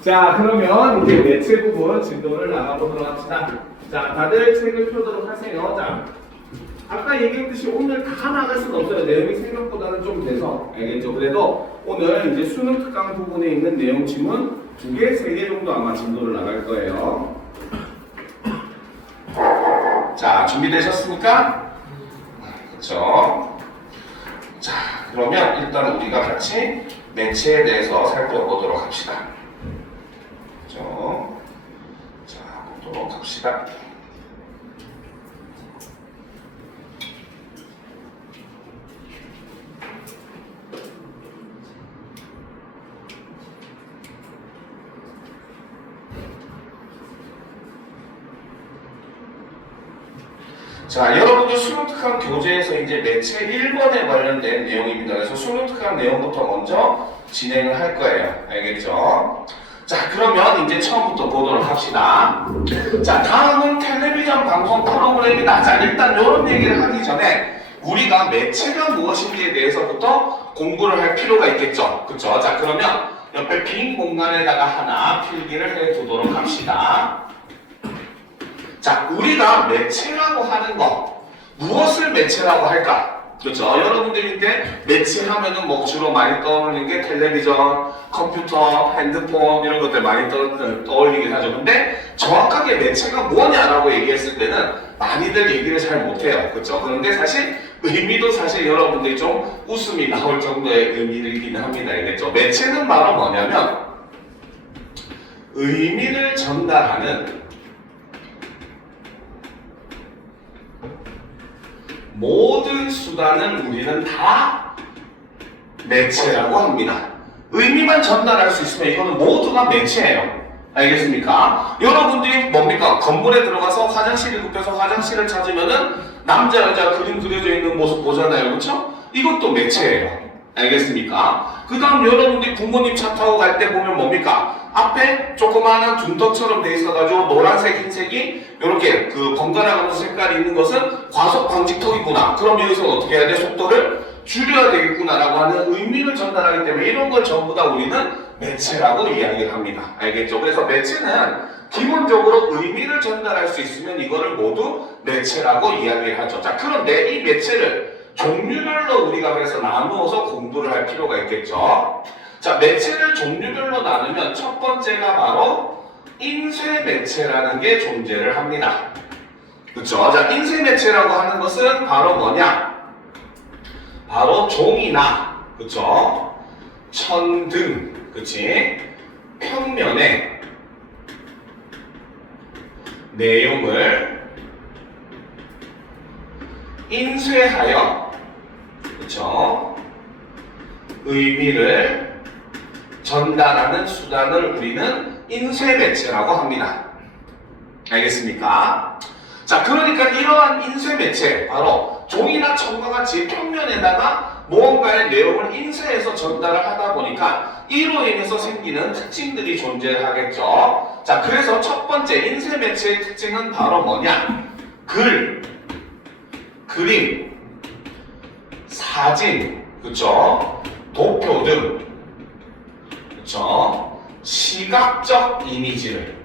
자, 그러면 이제 매체 부분 진도를 나가보도록 합시다. 자, 다들 책을 펴도록 하세요. 자, 아까 얘기했듯이 오늘 다 나갈 수는 없어요. 내용이 생각보다는 좀 돼서. 알겠죠? 그래도 오늘 이제 수능 특강 부분에 있는 내용 지문 2개, 3개 정도 아마 진도를 나갈 거예요. 자, 준비되셨습니까? 그렇죠? 자, 그러면 일단 우리가 같이 매체에 대해서 살펴보도록 합시다. 그렇죠? 자, 보도록 합시다. 자, 여러분들 수능특강 교재에서 이제 매체 1번에 관련된 내용입니다. 그래서 수능특강 내용부터 먼저 진행을 할 거예요. 알겠죠? 자, 그러면 이제 처음부터 보도록 합시다. 자, 다음은 텔레비전 방송 프로그램이다. 자, 일단 이런 얘기를 하기 전에 우리가 매체가 무엇인지에 대해서부터 공부를 할 필요가 있겠죠. 그쵸? 자, 그러면 옆에 빈 공간에다가 하나 필기를 해 두도록 합시다. 자, 우리가 매체라고 하는 거, 무엇을 매체라고 할까? 그렇죠? 여러분들인데 매체 하면은 뭐 주로 많이 떠오르는 게 텔레비전, 컴퓨터, 핸드폰 이런 것들 많이 떠올리긴 하죠. 근데 정확하게 매체가 뭐냐라고 얘기했을 때는 많이들 얘기를 잘 못해요. 그렇죠? 그런데 사실 의미도 사실 여러분들이 좀 웃음이 나올 정도의 의미이긴 합니다. 알겠죠? 매체는 바로 뭐냐면 의미를 전달하는 모든 수단을 우리는 다 매체라고 합니다. 의미만 전달할 수 있으면 이거는 모두가 매체예요. 알겠습니까? 여러분들이 뭡니까? 건물에 들어가서 화장실을 급해서 화장실을 찾으면은 남자 여자 그림 그려져 있는 모습 보잖아요. 그렇죠? 이것도 매체예요. 알겠습니까? 그 다음 여러분들이 부모님 차 타고 갈 때 보면 뭡니까? 앞에 조그마한 둔덕처럼 돼 있어가지고 노란색, 흰색이 이렇게 그 번갈아가면서 색깔이 있는 것은 과속 방지턱이구나. 그럼 여기서 어떻게 해야 돼? 속도를 줄여야 되겠구나라고 하는 의미를 전달하기 때문에 이런 걸 전부 다 우리는 매체라고 이야기를 합니다. 알겠죠? 그래서 매체는 기본적으로 의미를 전달할 수 있으면 이거를 모두 매체라고 이야기를 하죠. 자, 그런데 이 매체를 종류별로 우리가 그래서 나누어서 공부를 할 필요가 있겠죠. 자, 매체를 종류별로 나누면 첫 번째가 바로 인쇄 매체라는 게 존재를 합니다. 그쵸? 자, 인쇄 매체라고 하는 것은 바로 뭐냐? 바로 종이나, 그쵸? 천등, 그치? 평면에 내용을 인쇄하여, 그쵸? 의미를 전달하는 수단을 우리는 인쇄 매체라고 합니다. 알겠습니까? 자, 그러니까 이러한 인쇄 매체, 바로 종이나 천과 같이 평면에다가 무언가의 내용을 인쇄해서 전달을 하다 보니까 이로 인해서 생기는 특징들이 존재하겠죠. 자, 그래서 첫 번째 인쇄 매체의 특징은 바로 뭐냐? 글, 그림, 사진, 그쵸? 도표 등, 그쵸? 시각적 이미지를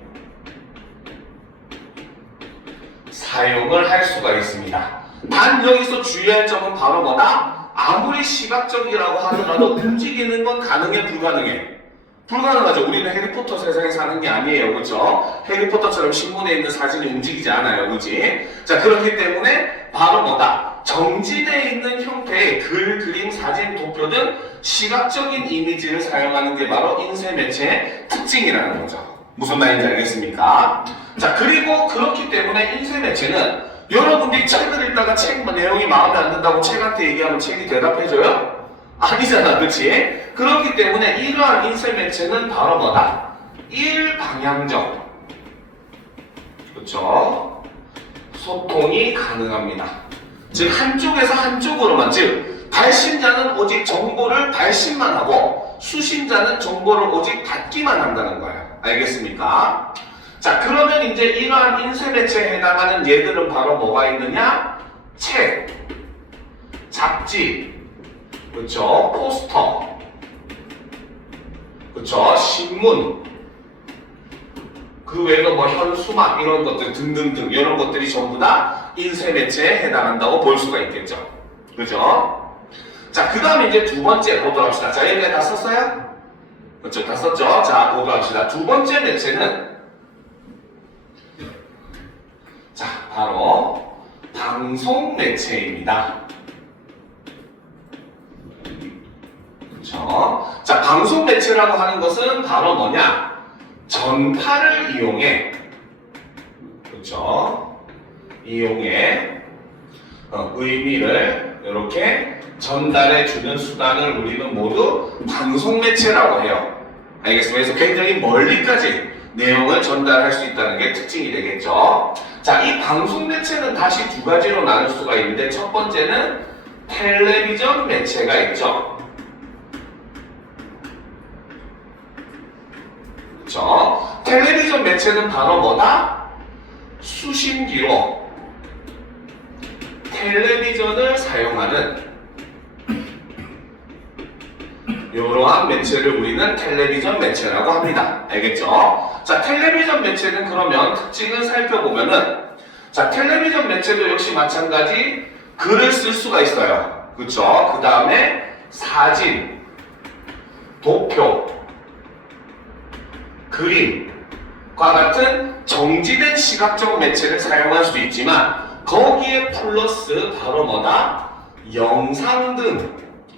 사용을 할 수가 있습니다. 단 여기서 주의할 점은 바로 뭐다? 아무리 시각적이라고 하더라도 움직이는 건 가능해, 불가능해? 불가능하죠. 우리는 해리포터 세상에 사는 게 아니에요. 그렇죠? 해리포터처럼 신문에 있는 사진이 움직이지 않아요. 그렇지? 자, 그렇기 때문에 바로 뭐다? 정지되어 있는 형태의 글, 그림, 사진, 도표 등 시각적인 이미지를 사용하는 게 바로 인쇄 매체의 특징이라는 거죠. 무슨 말인지 알겠습니까? 자, 그리고 그렇기 때문에 인쇄 매체는 여러분들이 책을 읽다가 책 내용이 마음에 안 든다고 책한테 얘기하면 책이 대답해줘요? 아니잖아, 그치? 그렇기 때문에 이러한 인쇄 매체는 바로 뭐다? 일방향적, 그쵸? 소통이 가능합니다. 즉, 한쪽에서 한쪽으로만, 즉, 발신자는 오직 정보를 발신만 하고 수신자는 정보를 오직 받기만 한다는 거예요. 알겠습니까? 자, 그러면 이제 이러한 인쇄 매체에 해당하는 예들은 바로 뭐가 있느냐? 책, 잡지, 그렇죠? 포스터, 그쵸? 신문, 그 외에도 뭐 현수막 이런 것들 등등등 이런 것들이 전부 다 인쇄 매체에 해당한다고 볼 수가 있겠죠. 그죠? 자, 그 다음에 이제 두 번째 보도록 합시다. 자, 여기까지 다 썼어요? 그렇죠? 다 썼죠? 자, 보도록 합시다. 두 번째 매체는 자, 바로 방송 매체입니다. 그렇죠? 자, 방송 매체라고 하는 것은 바로 뭐냐? 전파를 이용해, 그렇죠? 이용해 의미를 이렇게 전달해 주는 수단을 우리는 모두 방송 매체라고 해요. 알겠습니다. 그래서 굉장히 멀리까지 내용을 전달할 수 있다는 게 특징이 되겠죠. 자, 이 방송 매체는 다시 두 가지로 나눌 수가 있는데, 첫 번째는 텔레비전 매체가 있죠. 그렇죠? 텔레비전 매체는 바로 뭐다? 수신기로 텔레비전을 사용하는 이러한 매체를 우리는 텔레비전 매체라고 합니다. 알겠죠? 자, 텔레비전 매체는 그러면 특징을 살펴보면은, 자, 텔레비전 매체도 역시 마찬가지 글을 쓸 수가 있어요. 그쵸? 그 다음에 사진, 도표, 그림과 같은 정지된 시각적 매체를 사용할 수 있지만, 거기에 플러스 바로 뭐다? 영상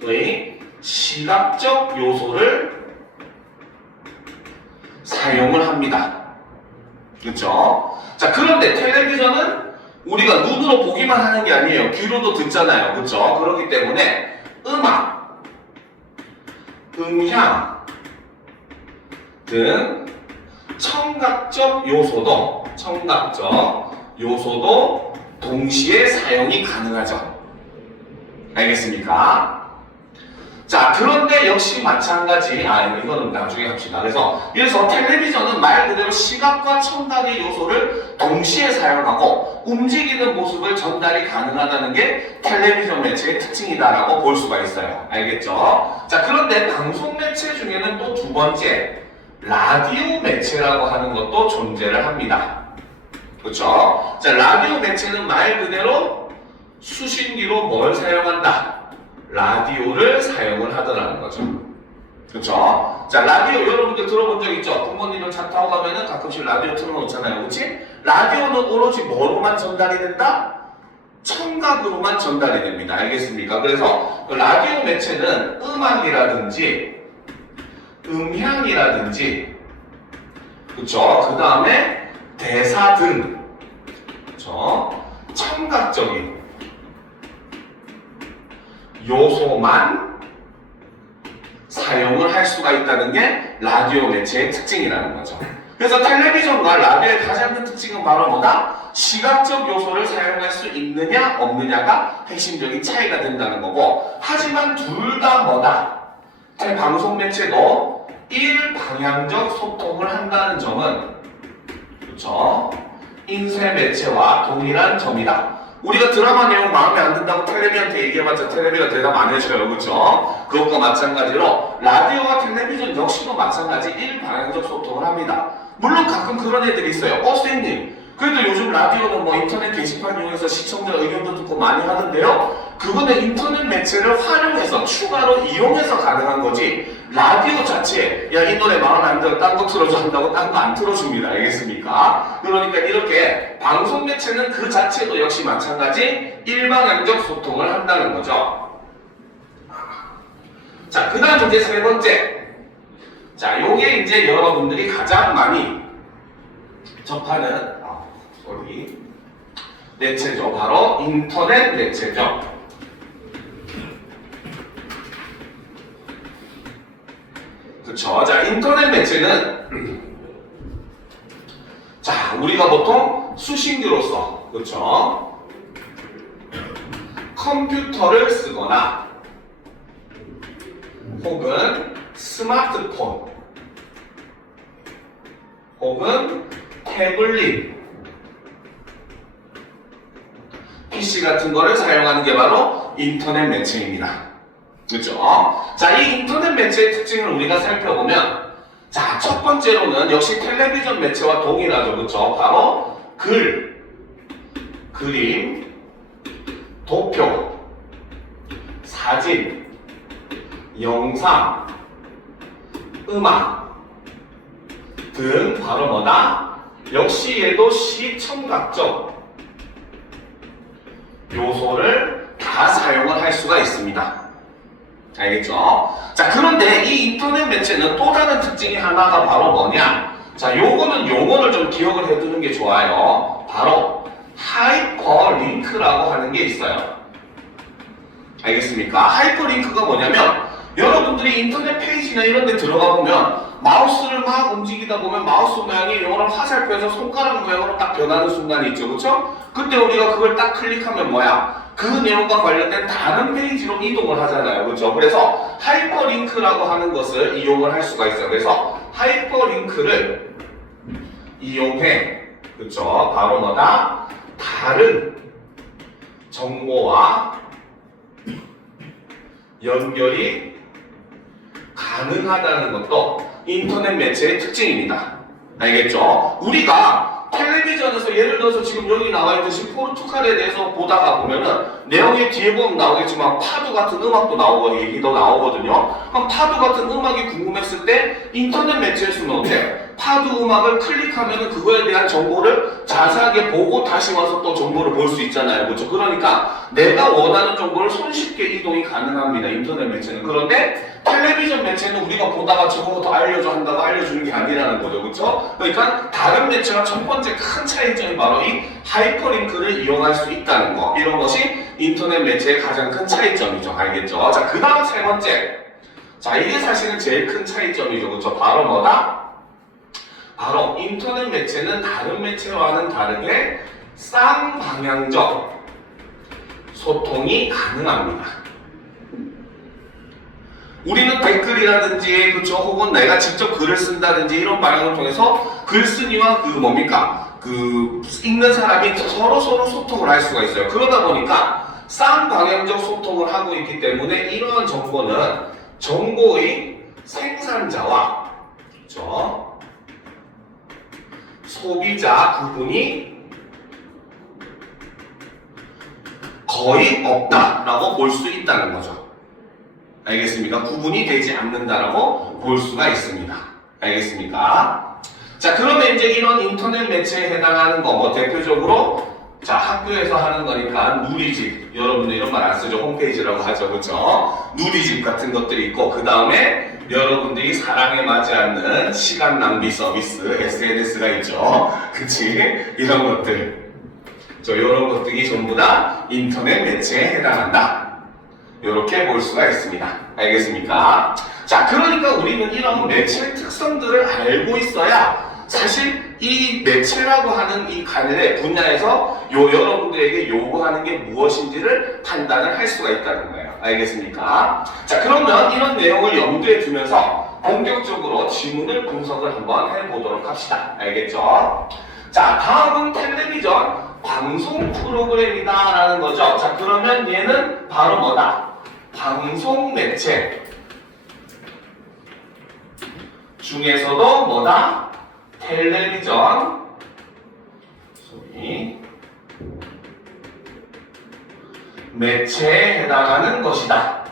등의 시각적 요소를 사용을 합니다. 그렇죠? 자, 그런데 텔레비전은 우리가 눈으로 보기만 하는 게 아니에요. 귀로도 듣잖아요. 그렇죠? 그렇기 때문에 음악, 음향 등 청각적 요소도 동시에 사용이 가능하죠. 알겠습니까? 자, 그런데 역시 마찬가지, 이거는 나중에 합시다. 그래서 텔레비전은 말 그대로 시각과 청각의 요소를 동시에 사용하고 움직이는 모습을 전달이 가능하다는 게 텔레비전 매체의 특징이다라고 볼 수가 있어요. 알겠죠? 자, 그런데 방송 매체 중에는 또 두 번째, 라디오 매체라고 하는 것도 존재를 합니다. 그렇죠? 자, 라디오 매체는 말 그대로 수신기로 뭘 사용한다? 라디오를 사용을 하더라는 거죠. 그렇죠? 자, 라디오 여러분들 들어본 적 있죠? 부모님을 차 타고 가면은 가끔씩 라디오 틀어놓잖아요. 그렇지? 라디오는 오로지 뭐로만 전달이 된다? 청각으로만 전달이 됩니다. 알겠습니까? 그래서 라디오 매체는 음악이라든지 음향이라든지, 그렇죠? 그 다음에 대사 등, 그렇죠? 청각적인 요소만 사용을 할 수가 있다는 게 라디오 매체의 특징이라는 거죠. 그래서 텔레비전과 라디오의 가장 큰 특징은 바로 뭐다? 시각적 요소를 사용할 수 있느냐 없느냐가 핵심적인 차이가 된다는 거고, 하지만 둘 다 뭐다? 방송 매체도 일방향적 소통을 한다는 점은, 그렇죠? 인쇄 매체와 동일한 점이다. 우리가 드라마 내용 마음에 안 든다고 텔레비한테 얘기해봤자 텔레비가 대답 안 해줘요. 그렇죠? 그것과 마찬가지로 라디오와 텔레비전 역시도 마찬가지 일방향적 소통을 합니다. 물론 가끔 그런 애들이 있어요. 선생님, 그래도 요즘 라디오는 뭐 인터넷 게시판 이용해서 시청자 의견도 듣고 많이 하던데요? 그거는 인터넷 매체를 활용해서 추가로 이용해서 가능한 거지, 라디오 자체, 야, 이 노래 마음에 안 들어, 딴 거 틀어줘 한다고 딴 거 안 틀어줍니다. 알겠습니까? 그러니까 이렇게 방송 매체는 그 자체도 역시 마찬가지 일방향적 소통을 한다는 거죠. 자, 그 다음 이제 세 번째. 자, 요게 이제 여러분들이 가장 많이 접하는 매체죠. 바로 인터넷 매체죠. 그쵸. 자, 인터넷 매체는 자, 우리가 보통 수신기로서, 그쵸, 컴퓨터를 쓰거나 혹은 스마트폰 혹은 태블릿, PC 같은 거를 사용하는 게 바로 인터넷 매체입니다. 그렇죠? 자, 이 인터넷 매체의 특징을 우리가 살펴보면 자, 첫 번째로는 역시 텔레비전 매체와 동일하죠. 그쵸? 바로 그림, 도표, 사진, 영상, 음악 등 바로 뭐다? 역시 얘도 시청각적 요소를 다 사용을 할 수가 있습니다. 알겠죠? 자, 그런데 이 인터넷 매체는 또 다른 특징이 하나가 바로 뭐냐? 자, 요거는 용어를 좀 기억을 해두는 게 좋아요. 바로 하이퍼링크라고 하는 게 있어요. 알겠습니까? 하이퍼링크가 뭐냐면 여러분들이 인터넷 페이지나 이런 데 들어가 보면 마우스를 막 움직이다 보면 마우스 모양이 이런 화살표에서 손가락 모양으로 딱 변하는 순간이 있죠. 그렇죠? 그때 우리가 그걸 딱 클릭하면 뭐야? 그 내용과 관련된 다른 페이지로 이동을 하잖아요. 그렇죠? 그래서 하이퍼링크라고 하는 것을 이용을 할 수가 있어요. 그래서 하이퍼링크를 이용해, 그렇죠? 바로 뭐다? 다른 정보와 연결이 가능하다는 것도 인터넷 매체의 특징입니다. 알겠죠? 우리가 텔레비전에서 예를 들어서 지금 여기 나와 있듯이 포르투갈에 대해서 보다가 보면은 내용이 뒤에 보면 나오겠지만 파도 같은 음악도 나오고 얘기도 나오거든요. 그럼 파도 같은 음악이 궁금했을 때 인터넷 매체에서는 어때? 파도 음악을 클릭하면은 그거에 대한 정보를 자세하게 보고 다시 와서 또 정보를 볼 수 있잖아요. 그렇죠? 그러니까 내가 원하는 정보를 손쉽게 이동이 가능합니다. 인터넷 매체는. 그런데 텔레비전 매체는 우리가 보다가 저거 더 알려줘 한다고 알려주는 게 아니라는 거죠. 그렇죠? 그러니까 다른 매체와 첫 번째 큰 차이점이 바로 이 하이퍼링크를 이용할 수 있다는 거. 이런 것이 인터넷 매체의 가장 큰 차이점이죠. 알겠죠? 자, 그 다음 세 번째. 자, 이게 사실은 제일 큰 차이점이죠. 그렇죠? 바로 뭐다? 바로 인터넷 매체는 다른 매체와는 다르게 쌍방향적 소통이 가능합니다. 우리는 댓글이라든지 그쵸, 혹은 내가 직접 글을 쓴다든지 이런 방향을 통해서 글쓴이와 그 읽는 사람이 서로 소통을 할 수가 있어요. 그러다 보니까 쌍방향적 소통을 하고 있기 때문에 이러한 정보는 정보의 생산자와 그쵸, 소비자 구분이 거의 없다라고 볼 수 있다는 거죠. 알겠습니까? 구분이 되지 않는다라고 볼 수가 있습니다. 알겠습니까? 자, 그러면 이제 이런 인터넷 매체에 해당하는 거, 뭐 대표적으로 자, 학교에서 하는 거니까 누리집, 여러분들 이런 말 안 쓰죠? 홈페이지라고 하죠, 그렇죠? 누리집 같은 것들이 있고, 그 다음에 여러분들이 사랑에 맞지 않는 시간 낭비 서비스 SNS가 있죠. 그치? 이런 것들, 이런 것들이 전부 다 인터넷 매체에 해당한다. 이렇게 볼 수가 있습니다. 알겠습니까? 자, 그러니까 우리는 이런 매체의 특성들을 알고 있어야 사실 이 매체라고 하는 이 분야에서 여러분들에게 요구하는 게 무엇인지를 판단을 할 수가 있다는 거예요. 알겠습니까? 자, 그러면 이런 내용을 염두에 두면서 본격적으로 지문을 분석을 한번 해보도록 합시다. 알겠죠? 자, 다음은 텔레비전 방송 프로그램이다 라는 거죠. 자, 그러면 얘는 바로 뭐다? 방송 매체 중에서도 뭐다? 텔레비전 소위 매체에 해당하는 것이다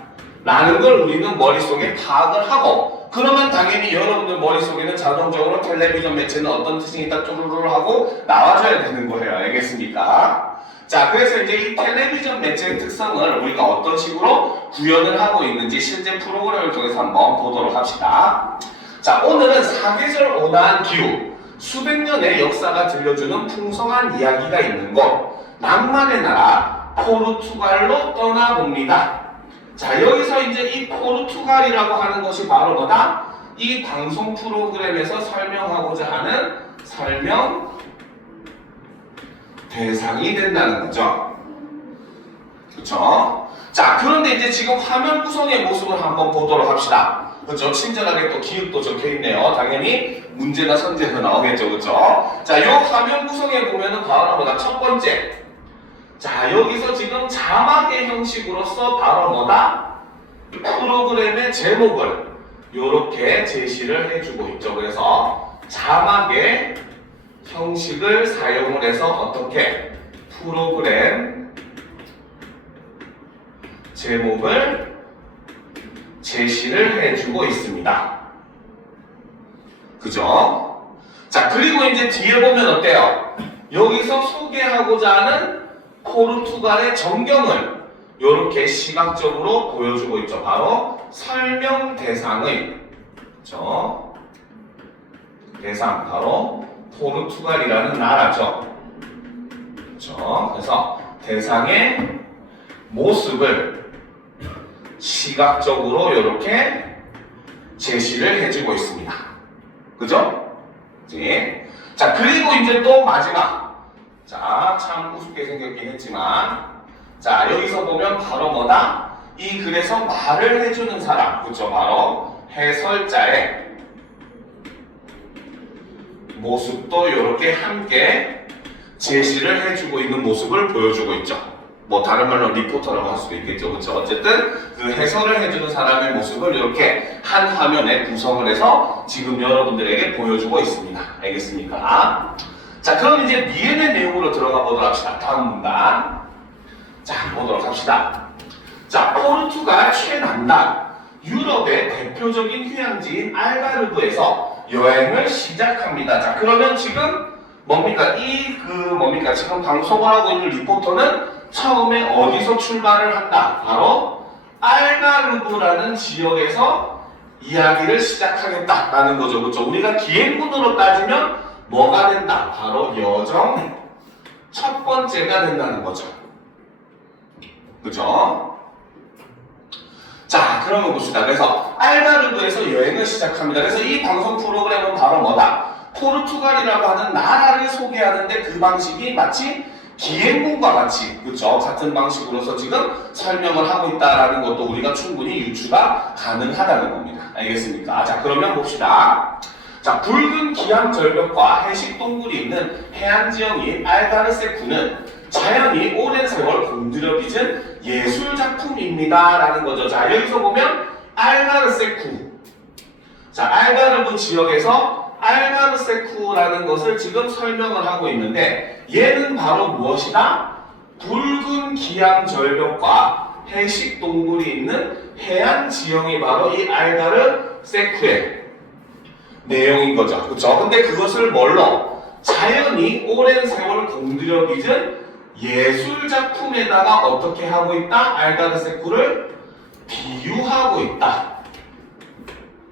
라는 걸 우리는 머릿속에 파악을 하고, 그러면 당연히 여러분들 머릿속에는 자동적으로 텔레비전 매체는 어떤 뜻이 있다 뚜루루루 하고 나와줘야 되는 거예요. 알겠습니까? 자, 그래서 이제 이 텔레비전 매체의 특성을 우리가 어떤 식으로 구현을 하고 있는지 실제 프로그램을 통해서 한번 보도록 합시다. 자, 오늘은 사계절 온화한 기후, 수백 년의 역사가 들려주는 풍성한 이야기가 있는 곳, 낭만의 나라 포르투갈로 떠나봅니다. 자, 여기서 이제 이 포르투갈이라고 하는 것이 바로 뭐다? 이 방송 프로그램에서 설명하고자 하는 설명 대상이 된다는 거죠. 그렇죠? 자, 그런데 이제 지금 화면 구성의 모습을 한번 보도록 합시다. 그렇죠? 친절하게 또 기획도 적혀 있네요. 당연히 문제나 선제도 나오겠죠. 그렇죠? 자, 이 화면 구성에 보면은 바로 뭐다? 첫 번째. 자, 여기서 지금 자막의 형식으로서 바로 뭐다? 프로그램의 제목을 요렇게 제시를 해주고 있죠. 그래서 자막의 형식을 사용을 해서 어떻게 프로그램 제목을 제시를 해주고 있습니다. 그죠? 자, 그리고 이제 뒤에 보면 어때요? 여기서 소개하고자 하는 포르투갈의 전경을 이렇게 시각적으로 보여주고 있죠. 바로 설명 대상의, 그죠? 대상, 바로 포르투갈이라는 나라죠. 그죠? 그래서 대상의 모습을 시각적으로 이렇게 제시를 해주고 있습니다. 그죠? 네. 자, 그리고 이제 또 마지막. 자, 참 우습게 생겼긴 했지만, 자, 여기서 보면 바로 뭐다? 이 글에서 말을 해주는 사람. 그쵸? 바로 해설자의 모습도 이렇게 함께 제시를 해주고 있는 모습을 보여주고 있죠. 뭐 다른 말로 리포터라고 할 수도 있겠죠. 그쵸? 어쨌든 그 해설을 해주는 사람의 모습을 이렇게 한 화면에 구성을 해서 지금 여러분들에게 보여주고 있습니다. 알겠습니까? 자, 그럼 이제 미엔의 내용으로 들어가 보도록 합시다. 다음 문단. 자, 보도록 합시다. 자, 포르투갈 최남단 유럽의 대표적인 휴양지인 알가르브에서 여행을 시작합니다. 자, 그러면 지금 뭡니까? 지금 방송을 하고 있는 리포터는 처음에 어디서 출발을 한다? 바로 알가르브라는 지역에서 이야기를 시작하겠다라는 거죠. 그렇죠? 우리가 기행문으로 따지면 뭐가 된다? 바로 여정 첫 번째가 된다는 거죠. 그죠? 자, 그러면 봅시다. 그래서 알가르브에서 여행을 시작합니다. 그래서 이 방송 프로그램은 바로 뭐다? 포르투갈이라고 하는 나라를 소개하는데 그 방식이 마치 기행문과 같이, 그쵸? 같은 방식으로서 지금 설명을 하고 있다라는 것도 우리가 충분히 유추가 가능하다는 겁니다. 알겠습니까? 자, 그러면 봅시다. 자, 붉은 기암 절벽과 해식 동굴이 있는 해안 지형인 알가르세쿠는 자연이 오랜 세월 공들여 빚은 예술 작품입니다. 라는 거죠. 자, 여기서 보면 알가르세쿠. 자, 알가르브 지역에서 알가르세쿠라는 것을 지금 설명을 하고 있는데 얘는 바로 무엇이다? 붉은 기암 절벽과 해식 동굴이 있는 해안 지형이 바로 이 알가르세쿠의 내용인 거죠. 그쵸? 근데 그것을 뭘로? 자연이 오랜 세월 공들여 빚은 예술 작품에다가 어떻게 하고 있다? 알가르세쿠를 비유하고 있다.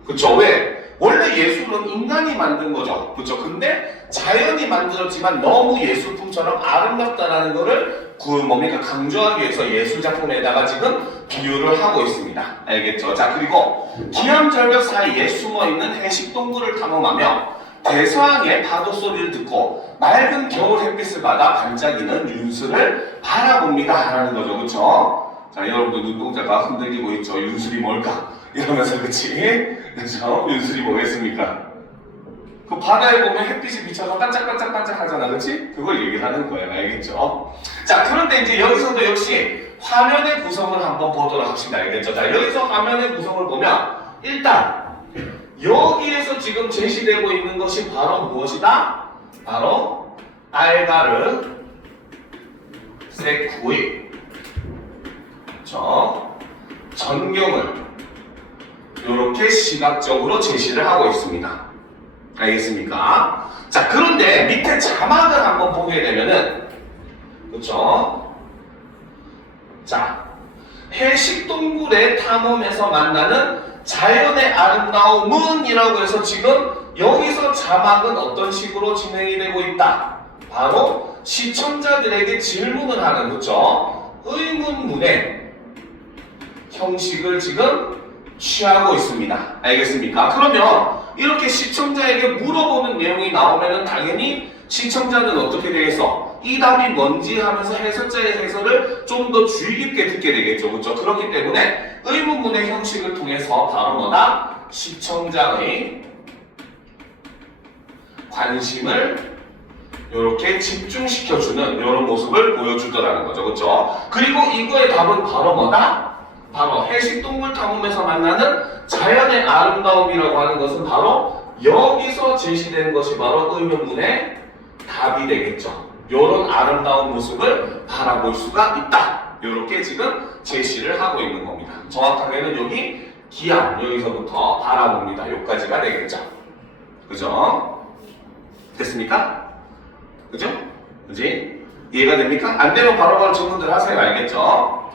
그쵸? 왜? 원래 예술은 인간이 만든 거죠. 그쵸? 근데 자연이 만들었지만 너무 예술품처럼 아름답다라는 거를 강조하기 위해서 예술작품에다가 지금 비유를 하고 있습니다. 알겠죠? 자, 그리고 기암절벽 사이에 숨어있는 해식 동굴을 탐험하며 대서양의 파도 소리를 듣고 맑은 겨울 햇빛을 받아 반짝이는 윤술을 바라봅니다. 라는 거죠. 그쵸? 자, 여러분들 눈동자가 흔들리고 있죠. 윤술이 뭘까? 이러면서, 그치? 그쵸? 윤술이 뭐겠습니까? 그 바다에 보면 햇빛이 비쳐서 반짝반짝반짝 하잖아. 그치? 그걸 얘기하는 거예요. 알겠죠? 자, 그런데 이제 여기서도 역시 화면의 구성을 한번 보도록 합시다. 알겠죠? 자, 여기서 화면의 구성을 보면 일단 여기에서 지금 제시되고 있는 것이 바로 무엇이다? 바로 알가르세쿠의 전경을 이렇게 시각적으로 제시를 하고 있습니다. 알겠습니까? 자, 그런데 밑에 자막을 한번 보게 되면은, 그쵸? 자, 해식동굴의 탐험에서 만나는 자연의 아름다움은이라고 해서 지금 여기서 자막은 어떤 식으로 진행이 되고 있다? 바로 시청자들에게 질문을 하는, 그쵸? 의문문의 형식을 지금 취하고 있습니다. 알겠습니까? 그러면 이렇게 시청자에게 물어보는 내용이 나오면은 당연히 시청자는 어떻게 되겠어? 이 답이 뭔지 하면서 해설자의 해설을 좀 더 주의 깊게 듣게 되겠죠. 그렇죠? 그렇기 때문에 의문문의 형식을 통해서 바로 뭐다? 시청자의 관심을 이렇게 집중시켜주는 이런 모습을 보여주더라는 거죠. 그렇죠? 그리고 이거의 답은 바로 뭐다? 바로 해식동물 탐험에서 만나는 자연의 아름다움이라고 하는 것은 바로 여기서 제시되는 것이 바로 의문문의 답이 되겠죠. 이런 아름다운 모습을 바라볼 수가 있다. 이렇게 지금 제시를 하고 있는 겁니다. 정확하게는 여기 기암, 여기서부터 바라봅니다. 여기까지가 되겠죠. 그죠? 됐습니까? 그죠? 그지? 이해가 됩니까? 안 되면 바로바로 질문들 하세요. 알겠죠?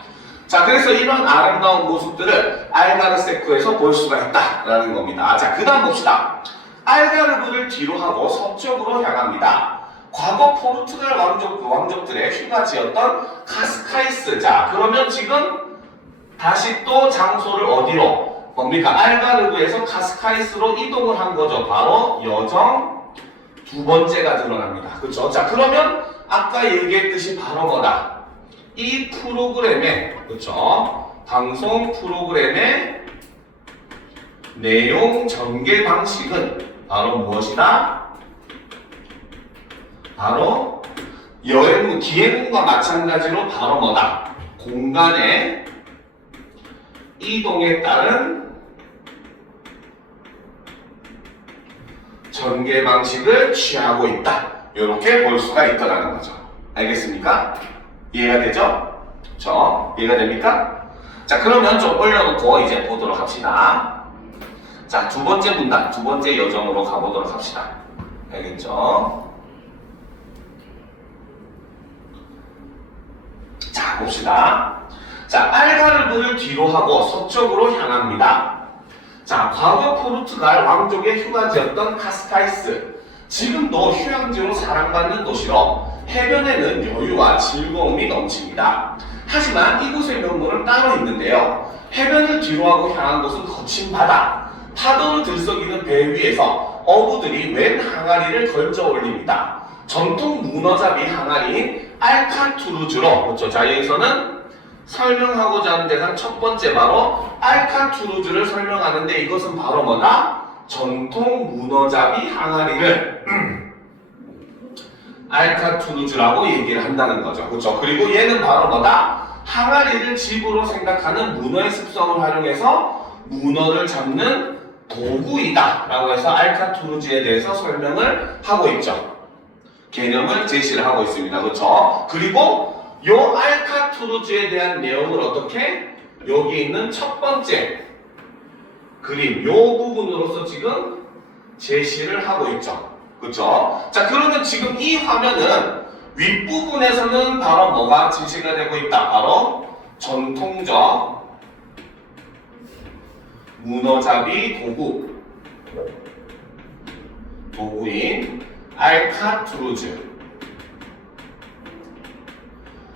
자, 그래서 이런 아름다운 모습들을 알가르세크에서 볼 수가 있다라는 겁니다. 자, 그 다음 봅시다. 알가르브를 뒤로 하고 서쪽으로 향합니다. 과거 포르투갈 왕족들의 휴가지였던 카스카이스. 자, 그러면 지금 다시 또 장소를 어디로? 뭡니까? 알가르브에서 카스카이스로 이동을 한 거죠. 바로 여정 두 번째가 드러납니다. 그렇죠? 자, 그러면 아까 얘기했듯이 바로 뭐다? 이 프로그램의, 그렇죠? 방송 프로그램의 내용 전개 방식은 바로 무엇이다? 바로 여행문, 기행문과 마찬가지로 바로 뭐다? 공간의 이동에 따른 전개 방식을 취하고 있다. 이렇게 볼 수가 있다는 거죠. 알겠습니까? 이해가 되죠? 그렇죠? 이해가 됩니까? 자, 그러면 좀 올려놓고 이제 보도록 합시다. 자, 두 번째 문단, 두 번째 여정으로 가보도록 합시다. 알겠죠? 자, 봅시다. 자, 알가르브를 뒤로 하고 서쪽으로 향합니다. 자, 과거 포르투갈 왕족의 휴가지였던 카스카이스. 지금도 휴양지로 사랑받는 도시로 해변에는 여유와 즐거움이 넘칩니다. 하지만 이곳의 명물은 따로 있는데요. 해변을 뒤로하고 향한 곳은 거친 바다. 파도를 들썩이는 배 위에서 어부들이 웬 항아리를 걸쳐 올립니다. 전통 문어잡이 항아리인 알카투르즈로, 그렇죠? 자, 여기서는 설명하고자 하는 대상 첫 번째 바로 알카투르즈를 설명하는데 이것은 바로 뭐다? 전통 문어잡이 항아리를 알카투르즈라고 얘기를 한다는 거죠. 그렇죠? 그리고 얘는 바로 뭐다? 항아리를 집으로 생각하는 문어의 습성을 활용해서 문어를 잡는 도구이다 라고 해서 알카투르즈에 대해서 설명을 하고 있죠. 개념을 제시를 하고 있습니다. 그렇죠? 그리고 요 알카투르즈에 대한 내용을 어떻게? 여기 있는 첫 번째 그림, 요 부분으로서 지금 제시를 하고 있죠. 그쵸? 자, 그러면 지금 이 화면은 윗부분에서는 바로 뭐가 제시가 되고 있다? 바로 전통적 문어잡이 도구인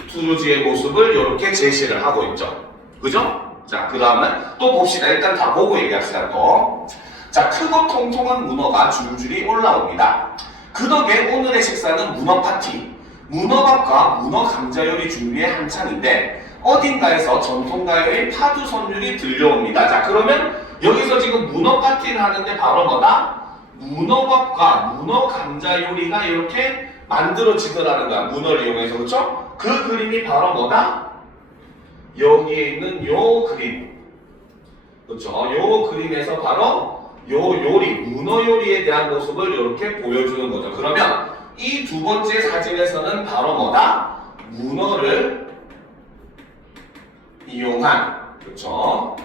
투르즈의 모습을 이렇게 제시를 하고 있죠. 그죠? 자, 그 다음에 또 봅시다. 일단 다 보고 얘기합시다. 또. 자, 크고 통통한 문어가 줄줄이 올라옵니다. 그 덕에 오늘의 식사는 문어 파티. 문어밥과 문어 감자 요리 준비에 한창인데 어딘가에서 전통가요인 파두 선율이 들려옵니다. 자, 그러면 여기서 지금 문어 파티를 하는데 바로 뭐다? 문어밥과 문어 감자 요리가 이렇게 만들어지더라는 거야. 문어를 이용해서. 그렇죠? 그 그림이 바로 뭐다? 여기에 있는 요 그림. 그렇죠? 요 그림에서 바로 요 요리, 문어 요리에 대한 모습을 이렇게 보여주는 거죠. 그러면 이 두 번째 사진에서는 바로 뭐다? 문어를 이용한, 그렇죠?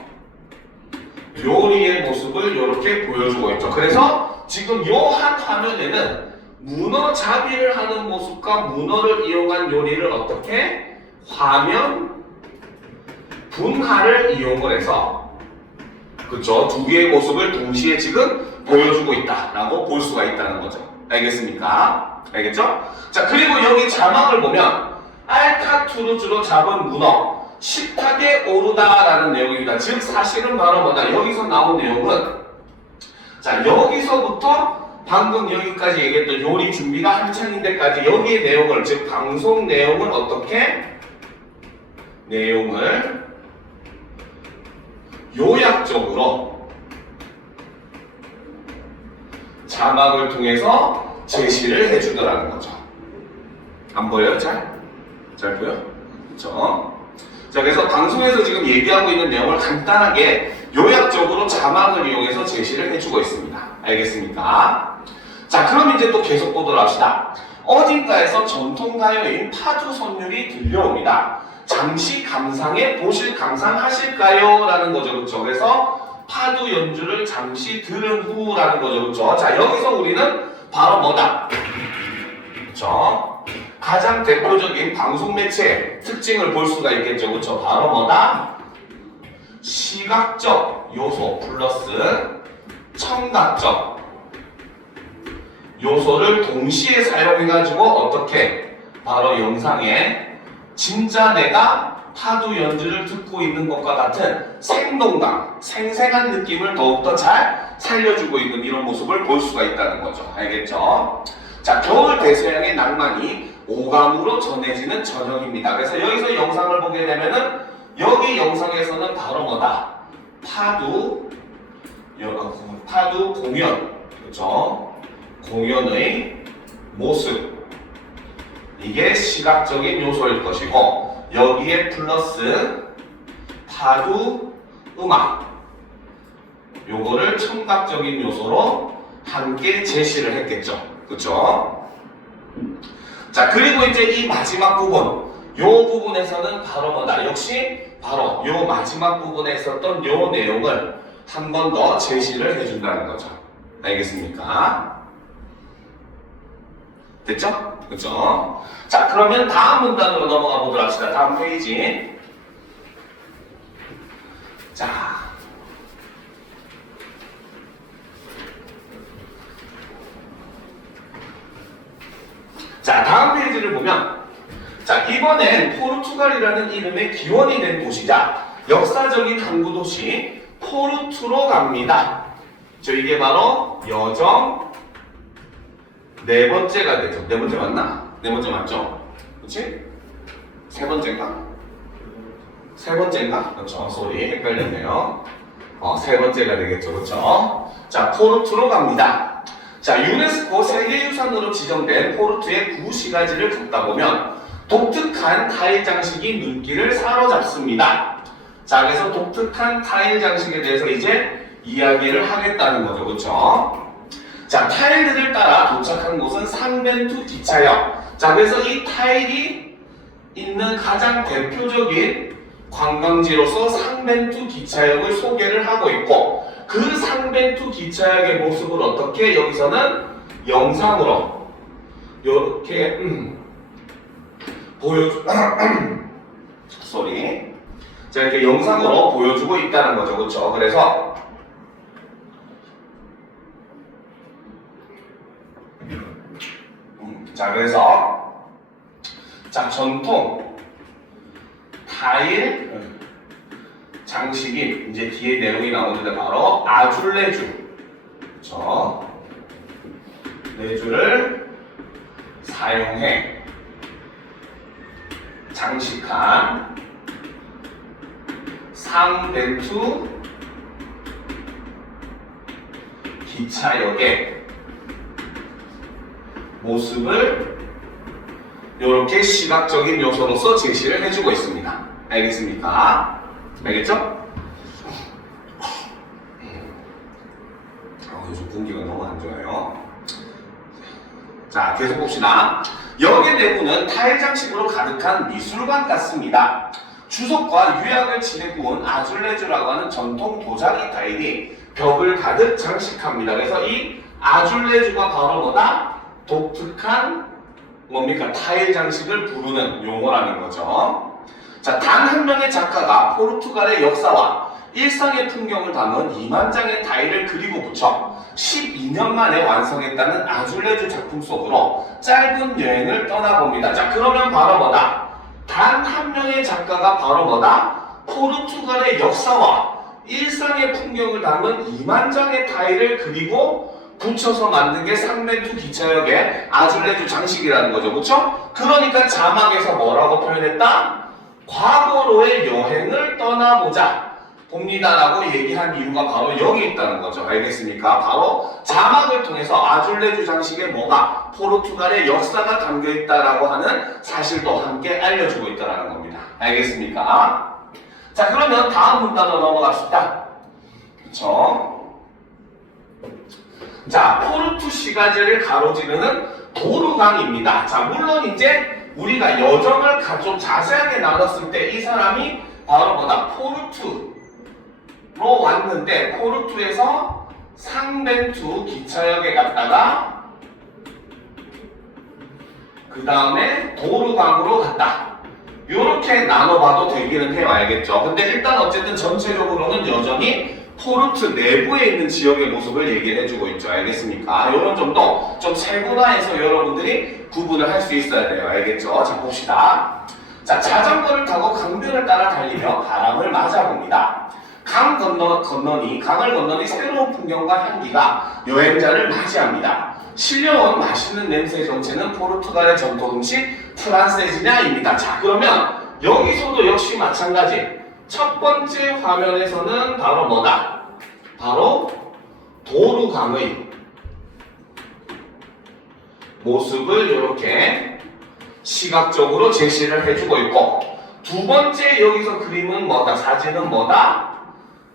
요리의 모습을 이렇게 보여주고 있죠. 그래서 지금 요 한 화면에는 문어 잡이를 하는 모습과 문어를 이용한 요리를 어떻게? 화면 분할을 이용을 해서, 그쵸? 두 개의 모습을 동시에 지금 보여주고 있다라고 볼 수가 있다는 거죠. 알겠습니까? 알겠죠? 자, 그리고 여기 자막을 보면 알카투르즈로 잡은 문어 식탁에 오르다라는 내용입니다. 즉 사실은 바로 뭐다? 여기서 나온 내용은, 자, 여기서부터 방금 여기까지 얘기했던 요리 준비가 한창인데까지 여기의 내용을, 즉 방송 내용을 어떻게? 내용을 요약적으로 자막을 통해서 제시를 해주더라는 거죠. 안 보여요? 잘 보여? 그렇죠? 자, 그래서 방송에서 지금 얘기하고 있는 내용을 간단하게 요약적으로 자막을 이용해서 제시를 해주고 있습니다. 알겠습니까? 자, 그럼 이제 또 계속 보도록 합시다. 어딘가에서 전통가요인 파주 선율이 들려옵니다. 잠시 감상해 보실 감상하실까요? 라는 거죠. 그렇죠? 그래서 파주 연주를 잠시 들은 후라는 거죠. 그렇죠? 자, 여기서 우리는 바로 뭐다? 그렇죠? 가장 대표적인 방송 매체의 특징을 볼 수가 있겠죠. 그렇죠? 바로 뭐다? 시각적 요소 플러스 청각적 요소를 동시에 사용해가지고 어떻게? 바로 영상에 진짜 내가 파도 연주를 듣고 있는 것과 같은 생동감, 생생한 느낌을 더욱더 잘 살려주고 있는 이런 모습을 볼 수가 있다는 거죠. 알겠죠? 자, 겨울 대서양의 낭만이 오감으로 전해지는 저녁입니다. 그래서 여기서 영상을 보게 되면은 여기 영상에서는 바로 뭐다? 파도 공연, 그렇죠? 공연의 모습, 이게 시각적인 요소일 것이고 여기에 플러스 파도 음악, 요거를 청각적인 요소로 함께 제시를 했겠죠. 그렇죠? 자, 그리고 이제 이 마지막 부분, 요 부분에서는 바로 뭐다? 역시 바로 요 마지막 부분에 있었던 요 내용을 한 번 더 제시를 해준다는 거죠. 알겠습니까? 됐죠? 그죠? 자, 그러면 다음 문단으로 넘어가 보도록 합시다. 다음 페이지. 자. 자, 다음 페이지를 보면, 자, 이번엔 포르투갈이라는 이름의 기원이 된 도시자, 역사적인 항구 도시, 포르투로 갑니다. 이게 바로 여정 네 번째가 되죠. 네 번째 맞나? 네 번째 맞죠? 그렇지? 세 번째인가? 세 번째인가? 그렇죠. 소리 헷갈렸네요. 세 번째가 되겠죠. 그렇죠? 자, 포르투로 갑니다. 자, 유네스코 세계유산으로 지정된 포르투의 구시가지를 걷다 보면 독특한 타일 장식이 눈길을 사로잡습니다. 자, 그래서 독특한 타일 장식에 대해서 이제 이야기를 하겠다는 거죠. 그렇죠? 자, 타일들을 따라 도착한 곳은 상벤투 기차역. 자, 그래서 이 타일이 있는 가장 대표적인 관광지로서 상벤투 기차역을 소개를 하고 있고, 그 상벤투 기차역의 모습을 어떻게 여기서는 영상으로 이렇게 자, 이렇게 영상으로 보여주고 있다는 거죠. 그렇죠? 그래서 자, 전통 타일 장식인, 이제 뒤에 내용이 나오는데 바로 아줄레주, 그렇죠? 레주를 사용해 장식한 상벤투 기차역의 모습을 이렇게 시각적인 요소로서 제시를 해주고 있습니다. 알겠습니까? 알겠죠? 요즘 공기가 너무 안 좋아요. 자, 계속 봅시다. 역의 내부는 타일 장식으로 가득한 미술관 같습니다. 주석과 유약을 칠해 구운 아줄레주라고 하는 전통 도자기 타일이 벽을 가득 장식합니다. 그래서 이 아줄레주가 바로 뭐다? 독특한 뭡니까? 타일 장식을 부르는 용어라는 거죠. 자, 단 한 명의 작가가 포르투갈의 역사와 일상의 풍경을 담은 2만 장의 타일을 그리고 붙여 12년 만에 완성했다는 아줄레주 작품 속으로 짧은 여행을 떠나봅니다. 자, 그러면 바로 뭐다? 단 한 명의 작가가 바로 뭐다? 포르투갈의 역사와 일상의 풍경을 담은 2만 장의 타일을 그리고 붙여서 만든 게 상벤투 기차역의 아줄레주 장식이라는 거죠. 그렇죠? 그러니까 자막에서 뭐라고 표현했다? 과거로의 여행을 떠나보자 봅니다라고 얘기한 이유가 바로 여기 있다는 거죠. 알겠습니까? 바로 자막을 통해서 아줄레주 장식에 뭐가? 포르투갈의 역사가 담겨 있다라고 하는 사실도 함께 알려주고 있다는 겁니다. 알겠습니까? 자, 그러면 다음 문단으로 넘어갑시다. 그쵸? 자, 포르투 시가지를 가로지르는 도르강입니다. 자, 물론 이제 우리가 여정을 좀 자세하게 나눴을 때 이 사람이 바로 뭐다? 포르투로 왔는데 포르투에서 상벤투 기차역에 갔다가 그 다음에 도르강으로 갔다. 이렇게 나눠봐도 되기는 해요. 알겠죠? 근데 일단 어쨌든 전체적으로는 여전히 포르투 내부에 있는 지역의 모습을 얘기를 해주고 있죠. 알겠습니까? 이런 점도 좀 세분화해서 여러분들이 구분을 할 수 있어야 돼요. 알겠죠? 자, 봅시다. 자, 자전거를 타고 강변을 따라 달리며 바람을 맞아봅니다. 강을 건너니 새로운 풍경과 향기가 여행자를 맞이합니다. 실려온 맛있는 냄새 정체는 포르투갈의 전통 음식 프란세지냐입니다. 자, 그러면 여기서도 역시 마찬가지. 첫 번째 화면에서는 바로 뭐다? 바로 도르강의 모습을 이렇게 시각적으로 제시를 해주고 있고, 두 번째 여기서 그림은 뭐다? 사진은 뭐다?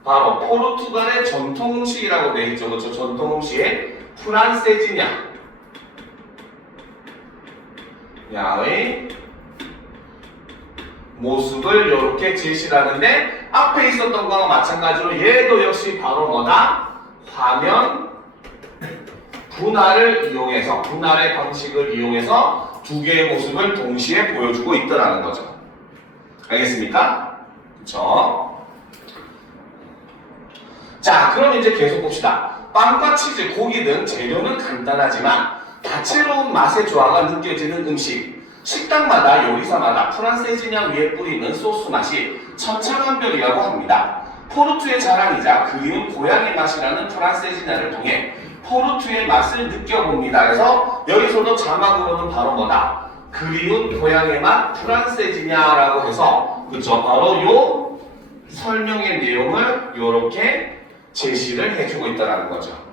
바로 포르투갈의 전통 음식이라고 되어 있죠. 그렇죠? 전통 음식의 프란세지냐 야의 모습을 이렇게 제시를 하는데, 앞에 있었던 거와 마찬가지로 얘도 역시 바로 뭐다? 화면 분할을 이용해서, 분할의 방식을 이용해서 두 개의 모습을 동시에 보여주고 있더라는 거죠. 알겠습니까? 그쵸? 자, 그럼 이제 계속 봅시다. 빵과 치즈, 고기 등 재료는 간단하지만 다채로운 맛의 조화가 느껴지는 음식. 식당마다 요리사마다 프란세지냐 위에 뿌리는 소스 맛이 천차만별이라고 합니다. 포르투의 자랑이자 그리운 고향의 맛이라는 프란세지냐를 통해 포르투의 맛을 느껴봅니다. 그래서 여기서도 자막으로는 바로 뭐다? 그리운 고향의 맛 프란세지냐라고 해서, 그쵸? 바로 요 설명의 내용을 이렇게 제시를 해주고 있다는 거죠.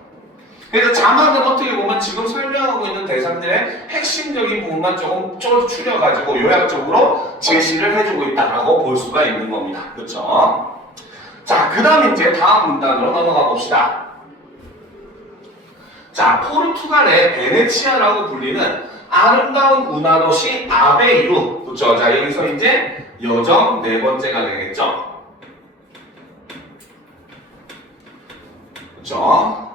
그래서 자막은 어떻게 보면 지금 설명하고 있는 대상들의 핵심적인 부분만 조금 추려가지고 요약적으로 제시를 해주고 있다고 볼 수가 있는 겁니다. 그렇죠? 자, 그 다음 이제 다음 문단으로 넘어가 봅시다. 자, 포르투갈의 베네치아라고 불리는 아름다운 운하도시 아베이루. 그렇죠? 자, 여기서 이제 여정 네 번째가 되겠죠? 그렇죠?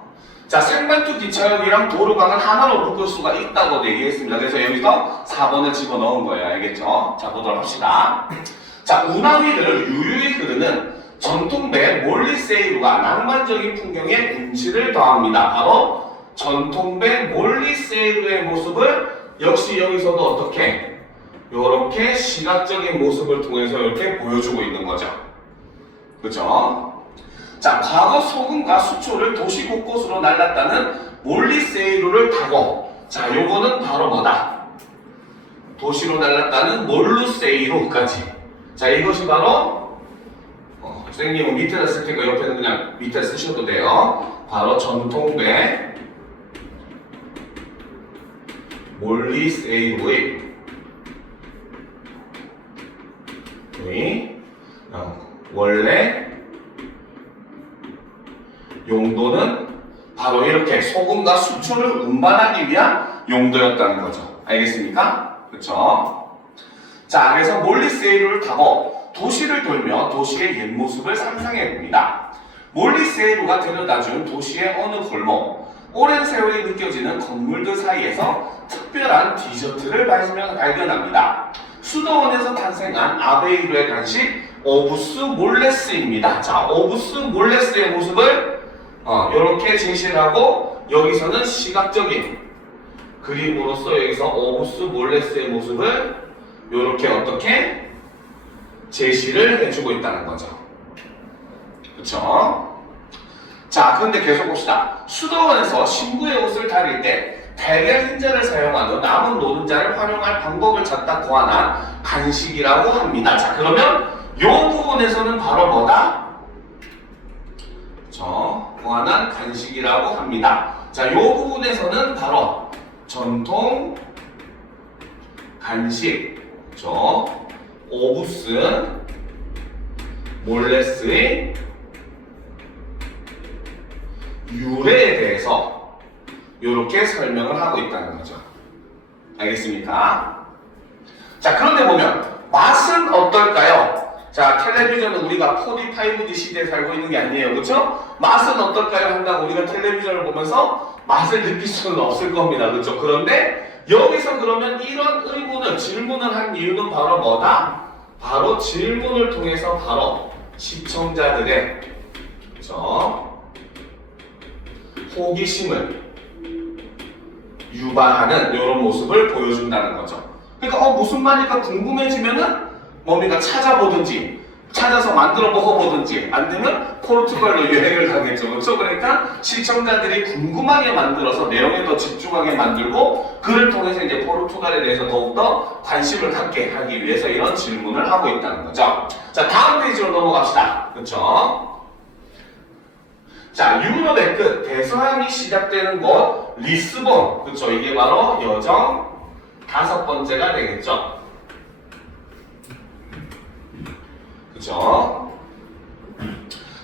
자, 상벤투 기차역이랑 도르강을 하나로 묶을 수가 있다고 얘기했습니다. 그래서 여기서 4번을 집어넣은 거예요. 알겠죠? 자, 보도록 합시다. 자, 운하 위를 유유히 흐르는 전통배 몰리세이루가 낭만적인 풍경에 운치를 더합니다. 바로 전통배 몰리세이루의 모습을 역시 여기서도 어떻게? 이렇게 시각적인 모습을 통해서 이렇게 보여주고 있는 거죠. 그렇죠? 자, 과거 소금과 수초를 도시 곳곳으로 날랐다는 몰리세이루를 타고, 자, 요거는 바로 뭐다? 도시로 날랐다는 몰루세이루까지. 자, 이것이 바로 선생님은 밑에다 쓸 테니까 옆에는 그냥 밑에 쓰셔도 돼요. 바로 전통배 몰리세이루의 원래 용도는 바로 이렇게 소금과 수초를 운반하기 위한 용도였다는 거죠. 알겠습니까? 그렇죠? 자, 그래서 몰리세이루를 타고 도시를 돌며 도시의 옛 모습을 상상해 봅니다. 몰리세이루가 데려다준 도시의 어느 골목, 오랜 세월이 느껴지는 건물들 사이에서 특별한 디저트를 발견합니다. 수도원에서 탄생한 아베이루의 간식 오부스 몰레스입니다. 자, 오부스 몰레스의 모습을 이렇게 제시를 하고, 여기서는 시각적인 그림으로써 여기서 오부스 몰레스의 모습을 이렇게 어떻게 제시를 해주고 있다는 거죠. 그쵸? 자, 그런데 계속 봅시다. 수도원에서 신부의 옷을 다릴 때 달걀 흰자를 사용하는 남은 노른자를 활용할 방법을 찾다 고안한 간식이라고 합니다. 자, 그러면 이 부분에서는 바로 뭐다? 고안한 간식이라고 합니다. 자, 이 부분에서는 바로 전통 간식, 오부스 몰레스의 유래에 대해서 이렇게 설명을 하고 있다는 거죠. 알겠습니까? 자, 그런데 보면 맛은 어떨까요? 자, 텔레비전은 우리가 4D, 5D 시대에 살고 있는 게 아니에요. 그렇죠? 맛은 어떨까요? 한다고 우리가 텔레비전을 보면서 맛을 느낄 수는 없을 겁니다. 그렇죠? 그런데 여기서 그러면 이런 의문을, 질문을 한 이유는 바로 뭐다? 바로 질문을 통해서 바로 시청자들의, 그렇죠? 호기심을 유발하는 이런 모습을 보여준다는 거죠. 그러니까 무슨 말일까 궁금해지면은 뭡니까? 찾아보든지 찾아서 만들어 먹어보든지 안 되면 포르투갈로 여행을 가겠죠. 그렇죠? 그러니까 시청자들이 궁금하게 만들어서 내용에 더 집중하게 만들고 그를 통해서 이제 포르투갈에 대해서 더욱더 관심을 갖게 하기 위해서 이런 질문을 하고 있다는 거죠. 자, 다음 페이지로 넘어갑시다. 그렇죠? 자, 유럽의 끝, 대서양이 시작되는 곳, 리스본. 그쵸? 이게 바로 여정 5번째가 되겠죠. 그쵸?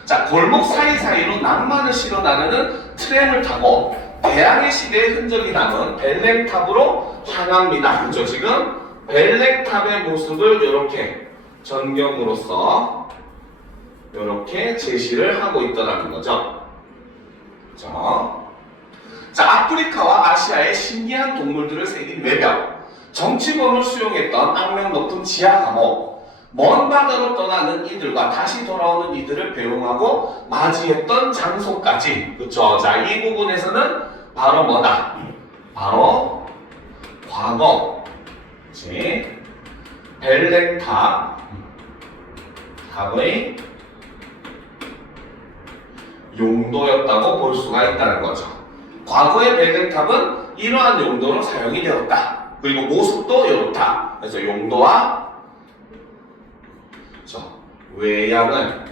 자, 골목 사이사이로 낭만을 실어 나르는 트램을 타고 대항해 시대의 흔적이 남은 벨랭탑으로 향합니다. 그쵸? 지금 벨랭탑의 모습을 이렇게 전경으로서 이렇게 제시를 하고 있더라는 거죠. 자, 아프리카와 아시아의 신기한 동물들을 새긴 외벽, 정치범을 수용했던 악명 높은 지하 감옥, 먼 바다로 떠나는 이들과 다시 돌아오는 이들을 배웅하고 맞이했던 장소까지. 그쵸? 자, 이 부분에서는 바로 뭐다? 바로 과거, 그치? 벨랭탑 탑의 용도였다고 볼 수가 있다는 거죠. 과거의 벨랭탑은 이러한 용도로 사용이 되었다. 그리고 모습도 이렇다. 그래서 용도와 외양을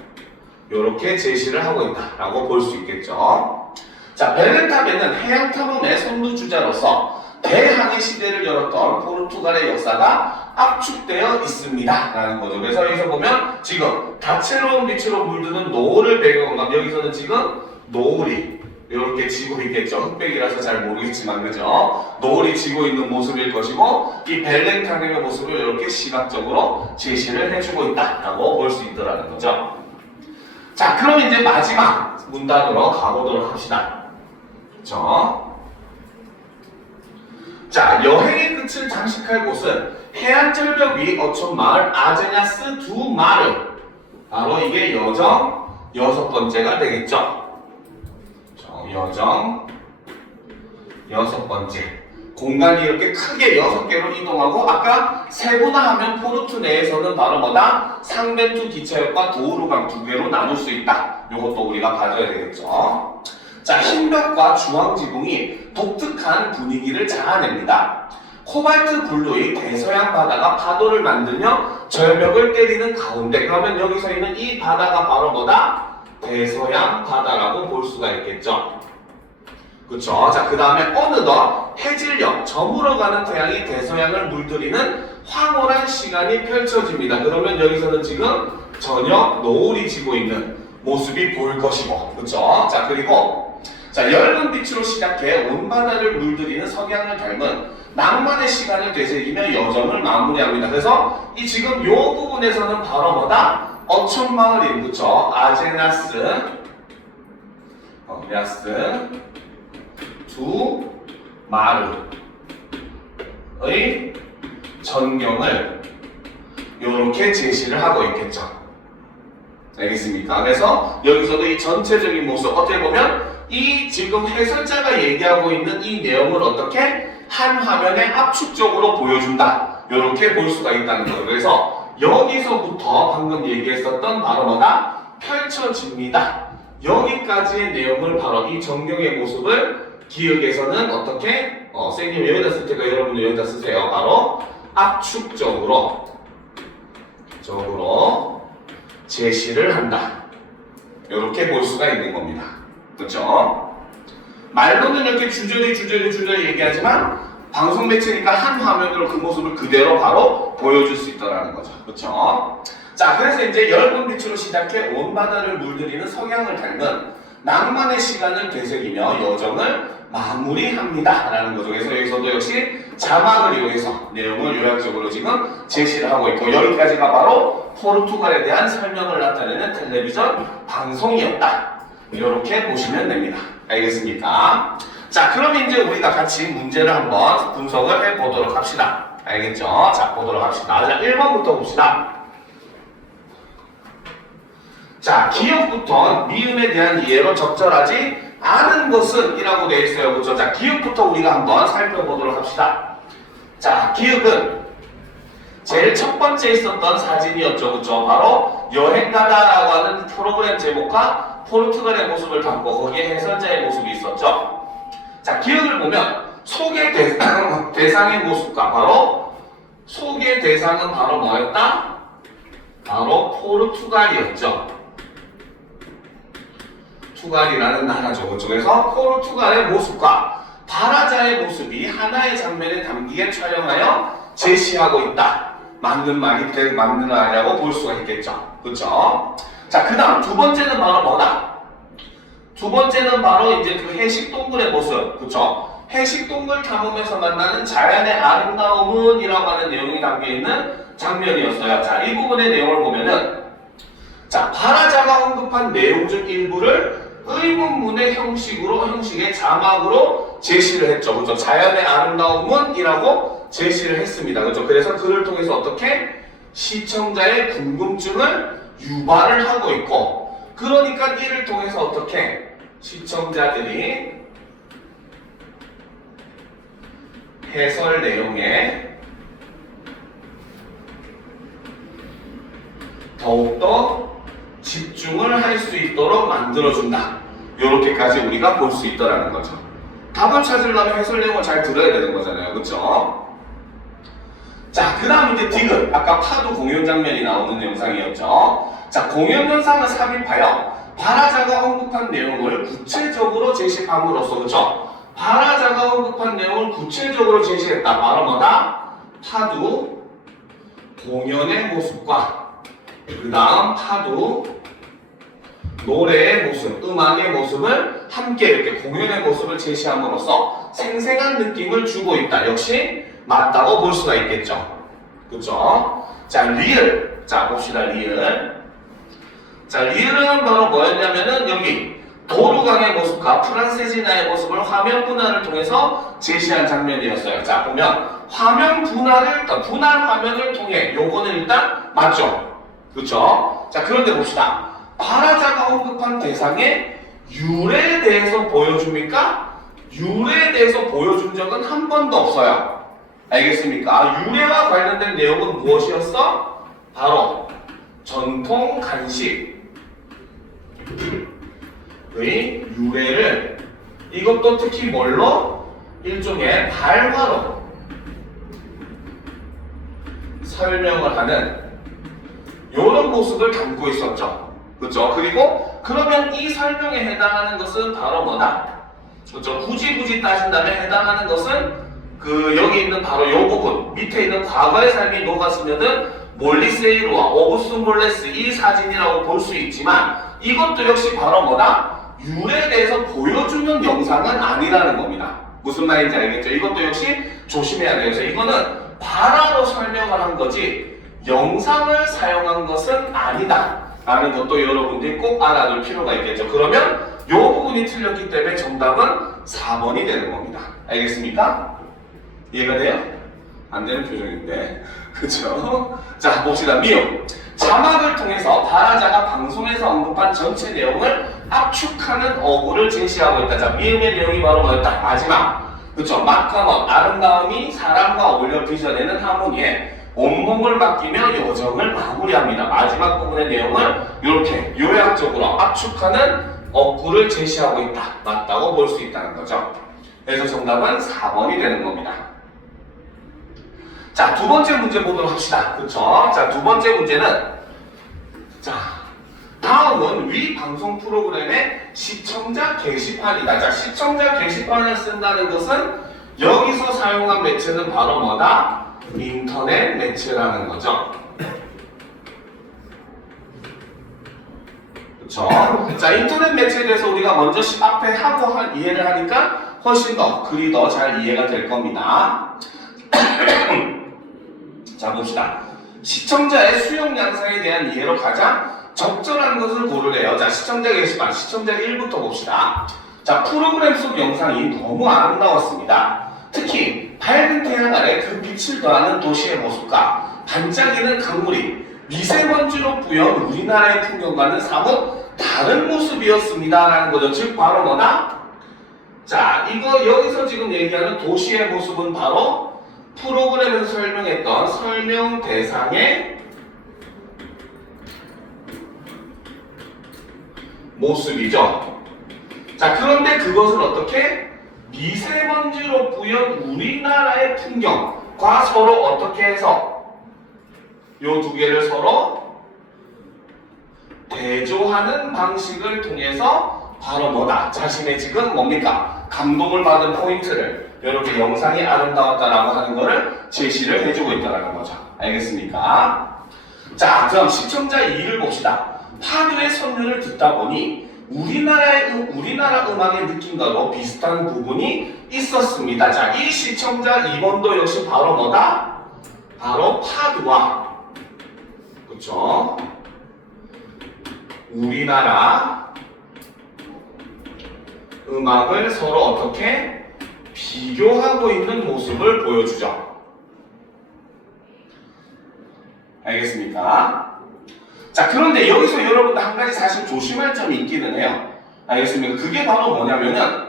이렇게 제시를 하고 있다라고 볼 수 있겠죠. 자, 벨랭탑에는 해양 탐험의 선두주자로서 대항해 시대를 열었던 포르투갈의 역사가 압축되어 있습니다 라는 거죠. 그래서 여기서 보면 지금 다채로운 빛으로 물드는 노을을 배경으로, 여기서는 지금 노을이 이렇게 지고 있겠죠. 흑백이라서 잘 모르겠지만, 그죠? 노을이 지고 있는 모습일 것이고, 이 벨랭탑의 모습을 이렇게 시각적으로 제시를 해주고 있다라고 볼 수 있더라는 거죠. 자, 그럼 이제 마지막 문단으로 가보도록 합시다. 그죠? 자, 여행의 끝을 장식할 곳은 해안절벽 위 어촌마을 아제냐스 두 마르. 바로 이게 여정 6번째가 되겠죠. 여정 6번째. 공간이 이렇게 크게 6개로 이동하고, 아까 세분화하면 포르투 내에서는 바로 뭐다? 상벤투 기차역과 도우루강 2개로 나눌 수 있다. 이것도 우리가 봐줘야 되겠죠. 자, 흰벽과 주황지붕이 독특한 분위기를 자아냅니다. 코발트 블루의 대서양 바다가 파도를 만들며 절벽을 때리는 가운데, 그러면 여기서 있는 이 바다가 바로 뭐다? 대서양 바다라고 볼 수가 있겠죠. 그쵸? 자, 그 다음에 어느덧 해질녘, 저물어가는 태양이 대서양을 물들이는 황홀한 시간이 펼쳐집니다. 그러면 여기서는 지금 저녁 노을이 지고 있는 모습이 보일 것이고, 그쵸? 자, 그리고 자, 엷은 빛으로 시작해 온 바다를 물들이는 석양을 닮은 낭만의 시간을 되새기며 여정을 마무리합니다. 그래서 이 지금 요 부분에서는 바로 뭐다? 어촌마을인, 그쵸? 아제나스 두 마르의 전경을 이렇게 제시를 하고 있겠죠. 알겠습니까? 그래서 여기서도 이 전체적인 모습, 어떻게 보면 이 지금 해설자가 얘기하고 있는 이 내용을 어떻게 한 화면에 압축적으로 보여준다, 이렇게 볼 수가 있다는 거예요. 그래서 여기서부터 방금 얘기했었던 바로 뭐다? 펼쳐집니다. 여기까지의 내용을, 바로 이 전경의 모습을 기억에서는 어떻게, 선생님 여기다 쓸 테니까 여러분도 여기다 쓰세요. 바로 압축적으로 제시를 한다, 이렇게 볼 수가 있는 겁니다. 그렇죠? 말로는 이렇게 주저리 얘기하지만 방송 매체니까 한 화면으로 그 모습을 그대로 바로 보여줄 수 있다는 거죠. 그렇죠? 자, 그래서 이제 열분 빛으로 시작해 온 바다를 물들이는 석양을 닮은 낭만의 시간을 되새기며 여정을 마무리합니다. 라는 거죠. 그래서 여기서도 역시 자막을 이용해서 내용을 요약적으로 지금 제시를 하고 있고, 여기까지가 바로 포르투갈에 대한 설명을 나타내는 텔레비전 방송이었다. 이렇게 보시면 됩니다. 알겠습니까? 자, 그럼 이제 우리가 같이 문제를 한번 분석을 해보도록 합시다. 알겠죠? 자, 보도록 합시다. 자, 1번부터 봅시다. 자, 기억부터 미음에 대한 이해로 적절하지 않은 것은 이라고 되어 있어요. 그렇죠? 자, 기억부터 우리가 한번 살펴보도록 합시다. 자, 기억은 제일 첫 번째 있었던 사진이었죠. 그렇죠? 바로 여행가다라고 하는 프로그램 제목과 포르투갈의 모습을 담고 거기에 해설자의 모습이 있었죠. 자, 기억을 보면 소개 대상의 모습과 바로 소개 대상은 바로 뭐였다? 바로 포르투갈이었죠. 포르투갈이라는 나라죠. 그렇죠? 그래서 포르투갈의 모습과 바라자의 모습이 하나의 장면에 담기게 촬영하여 제시하고 있다. 맞는 말이라고 볼 수가 있겠죠. 그렇죠? 자, 그 다음 두 번째는 바로 뭐다? 두 번째는 바로 이제 그 해식 동굴의 모습. 그렇죠? 해식 동굴 탐험에서 만나는 자연의 아름다움은 이라고 하는 내용이 담겨있는 장면이었어요. 자, 이 부분의 내용을 보면은, 자, 바라자가 언급한 내용 중 일부를 의문문의 형식의 자막으로 제시를 했죠. 그렇죠? 자연의 아름다움은 이라고 제시를 했습니다. 그렇죠? 그래서 그를 통해서 어떻게 시청자의 궁금증을 유발을 하고 있고, 그러니까 이를 통해서 어떻게 시청자들이 해설 내용에 더욱더 집중을 할 수 있도록 만들어준다. 이렇게까지 우리가 볼 수 있다라는 거죠. 답을 찾으려면 해설 내용을 잘 들어야 되는 거잖아요. 그렇죠? 자, 그 다음 이제 디귿. 아까 파도 공연 장면이 나오는 영상이었죠. 자, 공연 영상을 삽입하여 바라자가 언급한 내용을 구체적으로 제시함으로써, 그렇죠? 바라자가 언급한 내용을 구체적으로 제시했다. 바로 뭐다? 파도 공연의 모습과 그 다음 파도 노래의 모습, 음악의 모습을 함께 이렇게 공연의 모습을 제시함으로써 생생한 느낌을 주고 있다. 역시 맞다고 볼 수가 있겠죠. 그렇죠? 자, 리을. 자, 봅시다. 리을. 자, 리을은 바로 뭐였냐면은 여기 도르강의 모습과 프란세지나의 모습을 화면 분할을 통해서 제시한 장면이었어요. 자, 보면 화면 분할 화면을 통해 요거는 일단 맞죠? 그렇죠? 자, 그런데 봅시다. 바라자가 언급한 대상의 유래에 대해서 보여줍니까? 유래에 대해서 보여준 적은 한 번도 없어요. 알겠습니까? 유래와 관련된 내용은 무엇이었어? 바로 전통 간식의 유래를, 이것도 특히 뭘로? 일종의 발화로 설명을 하는 이런 모습을 담고 있었죠. 그렇죠? 그리고 그러면 이 설명에 해당하는 것은 바로 뭐다? 그렇죠? 굳이 따진다면 해당하는 것은 그 여기 있는 바로 이 부분 밑에 있는 과거의 삶이 녹아스며든 몰리세이루와 오브스 몰레스 이 사진이라고 볼 수 있지만, 이것도 역시 바로 뭐다? 유래에 대해서 보여주는 영상은 아니라는 겁니다. 무슨 말인지 알겠죠? 이것도 역시 조심해야 돼요. 그래서 이거는 발화로 설명을 한 거지 영상을 사용한 것은 아니다 라는 것도 여러분들이 꼭 알아둘 필요가 있겠죠. 그러면 이 부분이 틀렸기 때문에 정답은 4번이 되는 겁니다. 알겠습니까? 이해가 돼요? 안 되는 표정인데. 그쵸? 자, 봅시다. 미음. 자막을 통해서 바라자가 방송에서 언급한 전체 내용을 압축하는 어구를 제시하고 있다. 자, 미음의 내용이 바로 뭐였다? 마지막. 그쵸? 마카먼, 아름다움이 사람과 어울려 빚어내는 하모니에 온몸을 맡기며 여정을 마무리합니다. 마지막 부분의 내용을 이렇게 요약적으로 압축하는 어구를 제시하고 있다. 맞다고 볼 수 있다는 거죠. 그래서 정답은 4번이 되는 겁니다. 자, 두 번째 문제 보도록 합시다. 그쵸? 자, 두 번째 문제는, 자, 다음은 위 방송 프로그램의 시청자 게시판이다. 자, 시청자 게시판을 쓴다는 것은 여기서 사용한 매체는 바로 뭐다? 인터넷 매체라는 거죠. 그쵸? 자, 인터넷 매체에 대해서 우리가 먼저 앞에 하고 이해를 하니까 훨씬 더 글이 더 잘 이해가 될 겁니다. 자, 봅시다. 시청자의 수용 양상에 대한 이해로 가장 적절한 것을 고르래요. 자, 시청자 게시판, 시청자 1부터 봅시다. 자, 프로그램 속 영상이 너무 아름다웠습니다. 특히 밝은 태양 아래 그 빛을 더하는 도시의 모습과 반짝이는 강물이 미세먼지로 뿌연 우리나라의 풍경과는 사뭇 다른 모습이었습니다. 라는 거죠. 즉, 바로 뭐다? 자, 이거 여기서 지금 얘기하는 도시의 모습은 바로 프로그램에서 설명했던 설명 대상의 모습이죠. 자, 그런데 그것을 어떻게? 미세먼지로 뿌연 우리나라의 풍경과 서로 어떻게 해서 요 두 개를 서로 대조하는 방식을 통해서 바로 뭐다? 자신의 지금 뭡니까? 감동을 받은 포인트를 이렇게 영상이 아름다웠다라고 하는 거를 제시를 해주고 있다는 거죠. 알겠습니까? 자, 그럼 시청자 2를 봅시다. 파도의 선율을 듣다 보니 우리나라 음악의 느낌과도 비슷한 부분이 있었습니다. 자, 이 시청자 2번도 역시 바로 뭐다? 바로 파도와 그렇죠? 우리나라 음악을 서로 어떻게 비교하고 있는 모습을 보여주죠. 알겠습니까? 자, 그런데 여기서 여러분들 한 가지 사실 조심할 점이 있기는 해요. 알겠습니까? 그게 바로 뭐냐면은,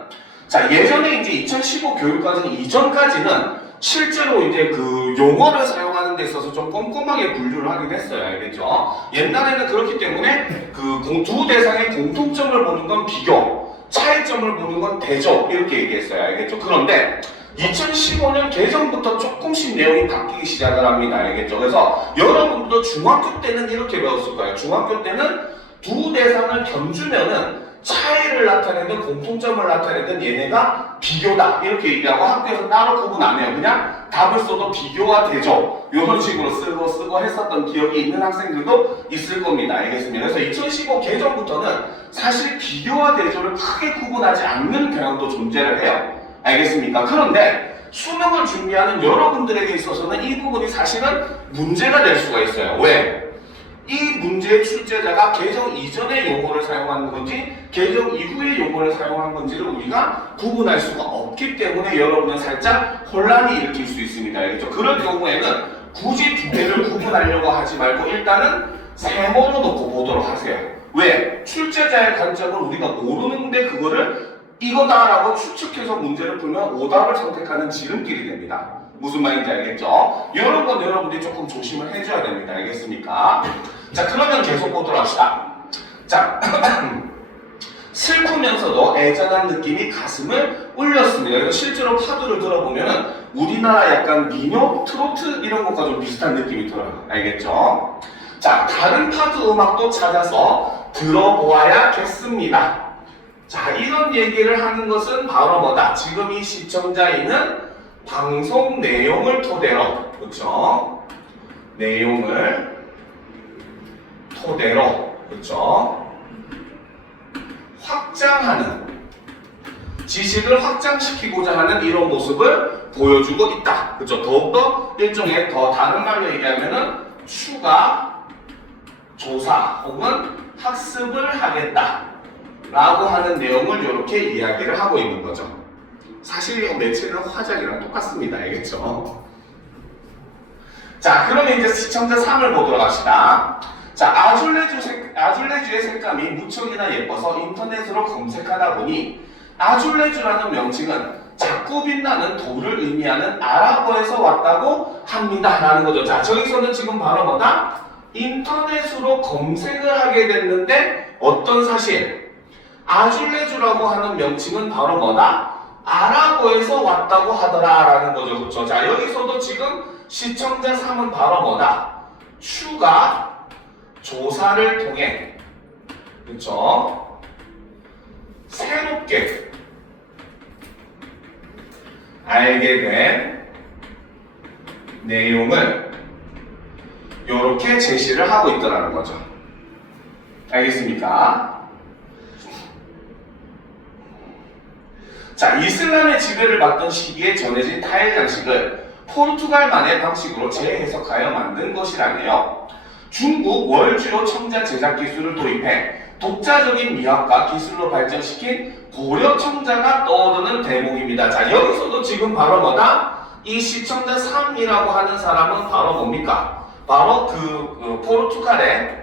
자, 예전에 이제 2015 교육과정 이전까지는 실제로 이제 그 용어를 사용하는 데 있어서 좀 꼼꼼하게 분류를 하긴 했어요. 알겠죠? 옛날에는 그렇기 때문에 그 두 대상의 공통점을 보는 건 비교, 차이점을 보는 건 대조, 이렇게 얘기했어요. 알겠죠? 그런데 2015년 개정부터 조금씩 내용이 바뀌기 시작을 합니다. 알겠죠? 그래서 여러분도 중학교 때는 이렇게 배웠을 거예요. 중학교 때는 두 대상을 견주면은 차이를 나타내는 공통점을 나타내는 얘네가 비교다 이렇게 얘기하고 학교에서 따로 구분 안 해요. 그냥 답을 써도 비교와 대조 이런 식으로 쓰고 했었던 기억이 있는 학생들도 있을 겁니다. 알겠습니다. 그래서 2015 개정부터는 사실 비교와 대조를 크게 구분하지 않는 경향도 존재를 해요. 알겠습니까? 그런데 수능을 준비하는 여러분들에게 있어서는 이 부분이 사실은 문제가 될 수가 있어요. 왜? 이 문제의 출제자가 개정 이전의 용어를 사용한 건지 개정 이후의 용어를 사용한 건지를 우리가 구분할 수가 없기 때문에 여러분은 살짝 혼란이 일으킬 수 있습니다. 알겠죠? 그럴 경우에는 굳이 두 개를 구분하려고 하지 말고 일단은 세모로 놓고 보도록 하세요. 왜? 출제자의 관점을 우리가 모르는데 그거를 이거다라고 추측해서 문제를 풀면 오답을 선택하는 지름길이 됩니다. 무슨 말인지 알겠죠? 이런 건 여러분들이 조금 조심을 해줘야 됩니다. 알겠습니까? 자, 그러면 계속 보도록 합시다. 자, 슬프면서도 애잔한 느낌이 가슴을 울렸습니다. 그래서 실제로 파도를 들어보면 우리나라 약간 민요, 트로트 이런 것과 좀 비슷한 느낌이 들어요. 알겠죠? 자, 다른 파도 음악도 찾아서 들어보아야겠습니다. 자, 이런 얘기를 하는 것은 바로 뭐다? 지금 이 시청자인은 방송 내용을 토대로, 그렇죠? 내용을 토대로, 그렇죠? 확장하는, 지식을 확장시키고자 하는 이런 모습을 보여주고 있다. 그렇죠? 더욱더 일종의 더 다른 말로 얘기하면은 추가, 조사 혹은 학습을 하겠다. 라고 하는 내용을 이렇게 이야기를 하고 있는 거죠. 사실 이 매체는 화작이랑 똑같습니다. 알겠죠? 자, 그러면 이제 시청자 3을 보도록 합시다. 자, 아줄레주의 색감이 무척이나 예뻐서 인터넷으로 검색하다 보니 아줄레주라는 명칭은 자꾸 빛나는 돌을 의미하는 아랍어에서 왔다고 합니다. 라는 거죠. 자, 저기서는 지금 바로 뭐다? 인터넷으로 검색을 하게 됐는데 어떤 사실? 아줄레주라고 하는 명칭은 바로 뭐다? 아랍어에서 왔다고 하더라라는 거죠. 그렇죠? 자, 여기서도 지금 시청자 3은 바로 뭐다? 추가 조사를 통해 그렇죠? 새롭게 알게 된 내용을 이렇게 제시를 하고 있더라는 거죠. 알겠습니까? 자, 이슬람의 지배를 받던 시기에 전해진 타일 장식을 포르투갈만의 방식으로 재해석하여 만든 것이라네요. 중국 월주로 청자 제작 기술을 도입해 독자적인 미학과 기술로 발전시킨 고려 청자가 떠오르는 대목입니다. 자, 여기서도 지금 바로 뭐다? 이 시청자 3이라고 하는 사람은 바로 뭡니까? 바로 그 포르투갈의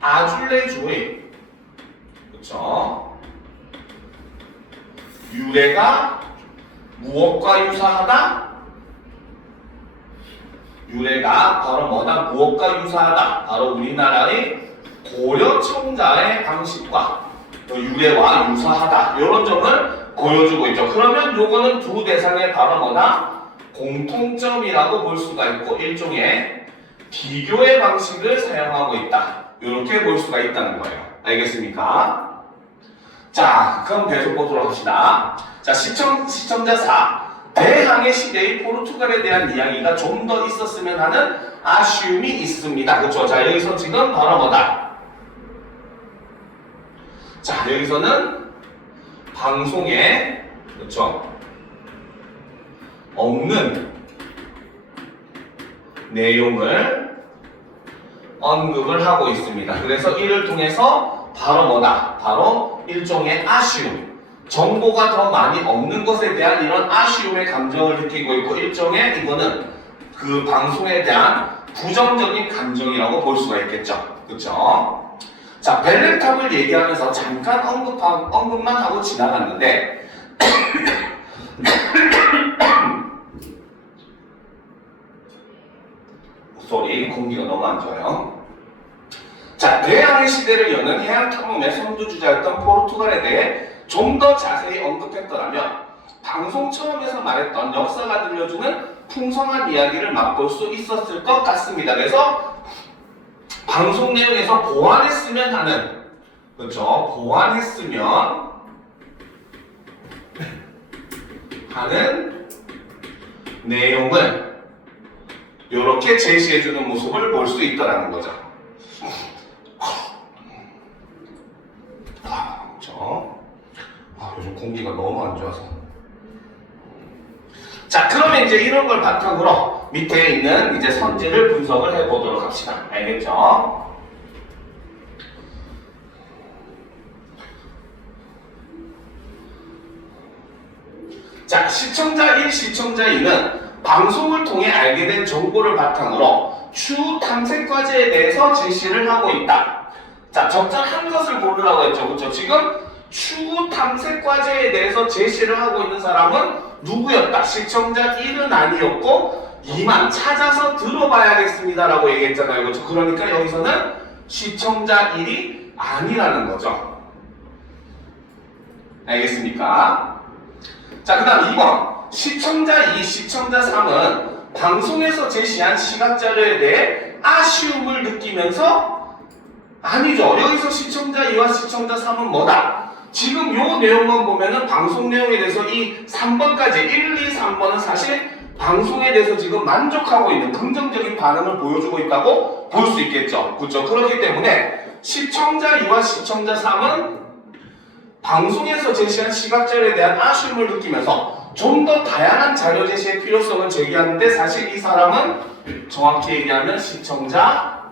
아줄레주의, 그렇죠? 유래가 무엇과 유사하다? 유래가 바로 뭐다? 무엇과 유사하다? 바로 우리나라의 고려 청자의 방식과 유래와 유사하다. 이런 점을 보여주고 있죠. 그러면 요거는 두 대상의 바로 뭐다? 공통점이라고 볼 수가 있고 일종의 비교의 방식을 사용하고 있다. 이렇게 볼 수가 있다는 거예요. 알겠습니까? 자, 그럼 계속 보도록 합시다. 자, 시청자 4. 대항해 시대의 포르투갈에 대한 이야기가 좀 더 있었으면 하는 아쉬움이 있습니다. 그렇죠? 자, 여기서 지금 바로 뭐다? 자, 여기서는 방송에 그렇죠? 없는 내용을 언급을 하고 있습니다. 그래서 이를 통해서 바로 뭐다? 바로 일종의 아쉬움, 정보가 더 많이 없는 것에 대한 이런 아쉬움의 감정을 느끼고 있고 일종의 이거는 그 방송에 대한 부정적인 감정이라고 볼 수가 있겠죠. 그렇죠? 자, 벨렌탑을 얘기하면서 잠깐 언급만 하고 지나갔는데 소리, 공기가 너무 안 좋아요. 자, 대항해 시대를 여는 해양 탐험의 선두주자였던 포르투갈에 대해 좀 더 자세히 언급했더라면 방송 처음에서 말했던 역사가 들려주는 풍성한 이야기를 맛볼 수 있었을 것 같습니다. 그래서 방송 내용에서 보완했으면 하는, 그렇죠? 보완했으면 하는 내용을 이렇게 제시해주는 모습을 볼 수 있다는 거죠. 그렇죠? 요즘 공기가 너무 안 좋아서. 자, 그러면 이제 이런 걸 바탕으로 밑에 있는 이제 선지를 분석을 해보도록 합시다. 알겠죠? 자, 시청자 1, 시청자 2는 방송을 통해 알게 된 정보를 바탕으로 추후 탐색 과제에 대해서 제시를 하고 있다. 자, 적절한 것을 고르라고 했죠. 그렇죠? 지금 추후 탐색 과제에 대해서 제시를 하고 있는 사람은 누구였다? 시청자 1은 아니었고 2만 찾아서 들어봐야겠습니다라고 얘기했잖아요. 그렇죠? 그러니까 여기서는 시청자 1이 아니라는 거죠. 알겠습니까? 자, 그 다음 2번. 시청자 2, 시청자 3은 방송에서 제시한 시각자료에 대해 아쉬움을 느끼면서 아니죠. 여기서 시청자 2와 시청자 3은 뭐다? 지금 요 내용만 보면은 방송 내용에 대해서 이 3번까지 1, 2, 3번은 사실 방송에 대해서 지금 만족하고 있는 긍정적인 반응을 보여주고 있다고 볼 수 있겠죠. 그렇죠? 그렇기 때문에 시청자 2와 시청자 3은 방송에서 제시한 시각자료에 대한 아쉬움을 느끼면서 좀 더 다양한 자료 제시의 필요성을 제기하는데 사실 이 사람은 정확히 얘기하면 시청자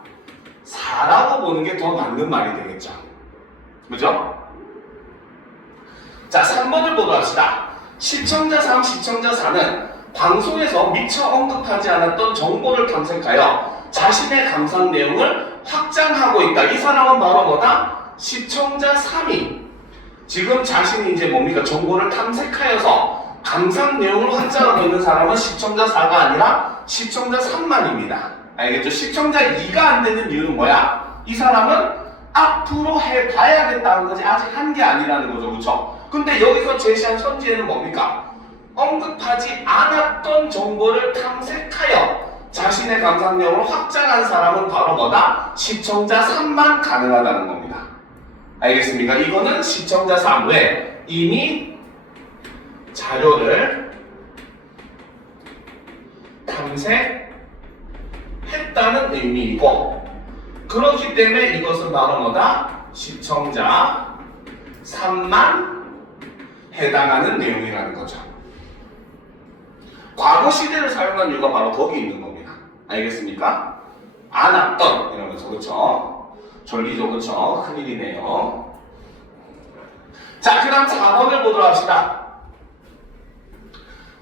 4라고 보는 게 더 맞는 말이 되겠죠. 그죠? 자, 3번을 보도록 합시다. 시청자 3, 시청자 4는 방송에서 미처 언급하지 않았던 정보를 탐색하여 자신의 감상 내용을 확장하고 있다. 이 사람은 바로 뭐다? 시청자 3이 지금 자신이 이제 뭡니까? 정보를 탐색하여서 감상 내용을 확장하고 있는 사람은 시청자 4가 아니라 시청자 3만입니다. 알겠죠? 시청자 2가 안 되는 이유는 뭐야? 이 사람은 앞으로 해봐야겠다는 거지 아직 한 게 아니라는 거죠. 그렇죠? 근데 여기서 제시한 선지에는 뭡니까? 언급하지 않았던 정보를 탐색하여 자신의 감상 내용을 확장한 사람은 바로 뭐다? 시청자 3만 가능하다는 겁니다. 알겠습니까? 이거는 시청자 3 외에 이미 자료를 탐색했다는 의미이고 그렇기 때문에 이것은 바로 뭐다? 시청자 3만 해당하는 내용이라는 거죠. 과거 시대를 사용한 이유가 바로 거기 있는 겁니다. 알겠습니까? 안 왔던 이러면서 그쵸? 전리죠 그쵸? 큰일이네요. 자, 그 다음 4번을 보도록 합시다.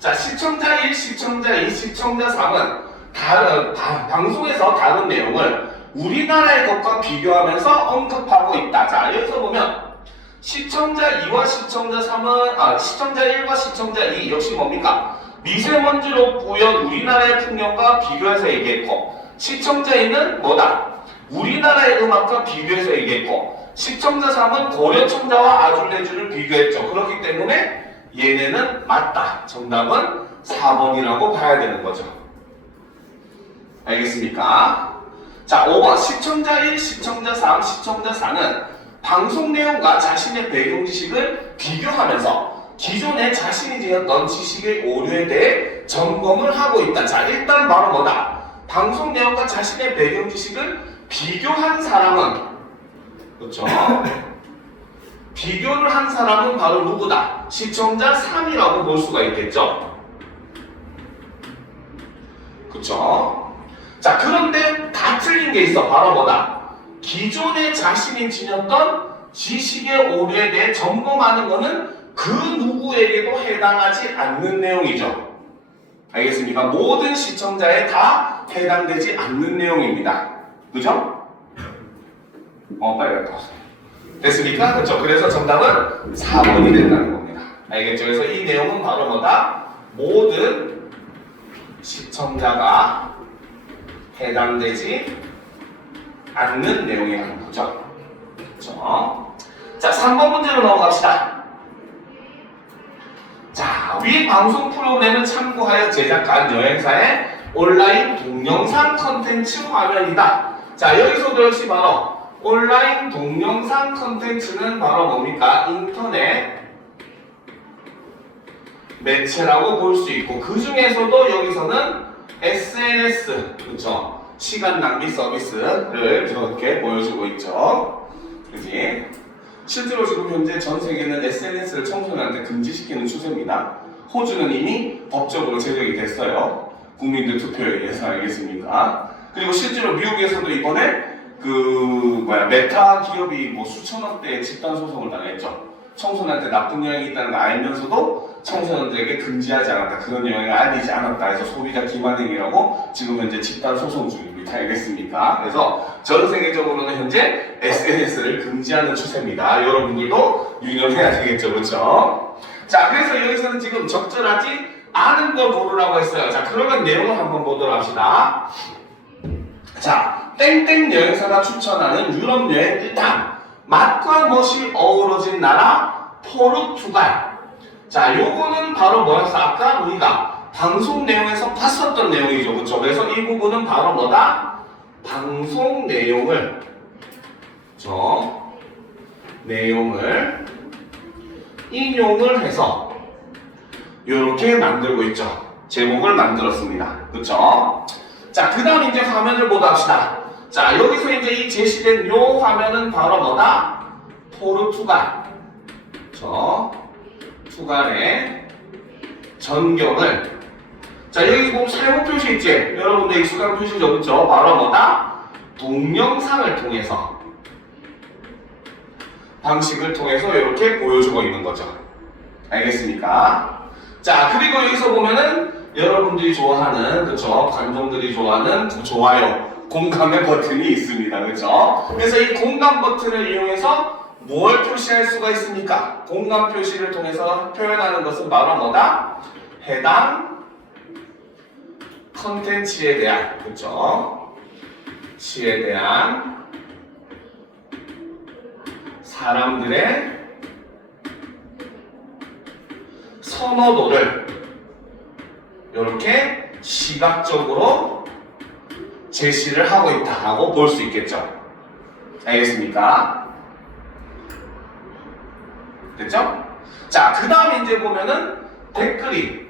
자, 시청자 1, 시청자 2, 시청자 3은 방송에서 다룬 내용을 우리나라의 것과 비교하면서 언급하고 있다. 자, 여기서 보면 시청자 2와 시청자 3은 시청자 1과 시청자 2 역시 뭡니까? 미세먼지로 뿌연 우리나라의 풍경과 비교해서 얘기했고, 시청자 2는 뭐다? 우리나라의 음악과 비교해서 얘기했고, 시청자 3은 고려청자와 아줄레주를 비교했죠. 그렇기 때문에 얘네는 맞다. 정답은 4번이라고 봐야 되는 거죠. 알겠습니까? 자, 5번 시청자 1, 시청자 3, 시청자 4는 방송 내용과 자신의 배경 지식을 비교하면서 기존에 자신이 지었던 지식의 오류에 대해 점검을 하고 있다. 자, 일단 바로 뭐다? 방송 내용과 자신의 배경 지식을 비교한 사람은, 그렇죠? 비교를 한 사람은 바로 누구다? 시청자 3이라고 볼 수가 있겠죠? 그렇죠? 자, 그런데 다 틀린 게 있어. 바로 뭐다? 기존에 자신이 지녔던 지식의 오류에 대해 점검하는 거는 그 누구에게도 해당하지 않는 내용이죠. 알겠습니까? 모든 시청자에 다 해당되지 않는 내용입니다. 그죠? 빨리 갔다 오세요. 됐습니까? 그렇죠? 그래서 정답은 4번이 된다는 겁니다. 알겠죠? 그래서 이 내용은 바로 뭐다? 모든 시청자가 해당되지 않는 내용이라는 거죠. 그렇죠? 자, 3번 문제로 넘어갑시다. 자, 위 방송 프로그램을 참고하여 제작한 여행사의 온라인 동영상 컨텐츠 화면이다. 자, 여기서도 역시 바로 온라인 동영상 컨텐츠는 바로 뭡니까? 인터넷 매체라고 볼 수 있고, 그 중에서도 여기서는 SNS, 그렇죠? 시간 낭비 서비스를 이렇게 보여주고 있죠. 그지? 실제로 지금 현재 전 세계는 SNS를 청소년한테 금지시키는 추세입니다. 호주는 이미 법적으로 제정이 됐어요. 국민들 투표에 의해서. 알겠습니까? 그리고 실제로 미국에서도 이번에 메타 기업이 뭐 수천억대의 집단 소송을 당했죠. 청소년한테 나쁜 영향이 있다는 걸 알면서도 청소년들에게 금지하지 않았다, 그런 영향을 알리지 않았다 해서 소비자 기만행위라고 지금 현재 집단 소송 중입니다. 알겠습니까? 그래서 전 세계적으로는 현재 SNS를 금지하는 추세입니다. 여러분들도 유념해야 되겠죠, 그렇죠? 자, 그래서 여기서는 지금 적절하지 않은 걸 고르라고 했어요. 자, 그러면 내용을 한번 보도록 합시다. 자, 땡땡 여행사가 추천하는 유럽 여행 1탄, 맛과 멋이 어우러진 나라 포르투갈. 자, 요거는 바로 뭐였어? 아까 우리가 방송 내용에서 봤었던 내용이죠, 그렇죠? 그래서 이 부분은 바로 뭐다? 방송 내용을, 내용을 인용을 해서 이렇게 만들고 있죠. 제목을 만들었습니다. 그렇죠? 자, 그 다음 이제 화면을 보도록 합시다. 자, 여기서 이제 이 제시된 요 화면은 바로 뭐다? 포르투갈. 투갈의 전경을, 자, 여기 보면 사용 표시 있지? 여러분들 익숙한 표시죠, 그렇죠? 바로 뭐다? 동영상을 통해서, 방식을 통해서 이렇게 보여주고 있는 거죠. 알겠습니까? 자, 그리고 여기서 보면은 여러분들이 좋아하는, 그렇죠? 관종들이 좋아하는 좋아요, 공감의 버튼이 있습니다. 그렇죠? 그래서 이 공감 버튼을 이용해서 뭘 표시할 수가 있습니까? 공감 표시를 통해서 표현하는 것은 바로 뭐다? 해당 컨텐츠에 대한, 그렇죠? 시에 대한 사람들의 선호도를 이렇게 시각적으로 제시를 하고 있다고 볼 수 있겠죠. 알겠습니까? 됐죠? 자, 그 다음에 이제 보면은 댓글이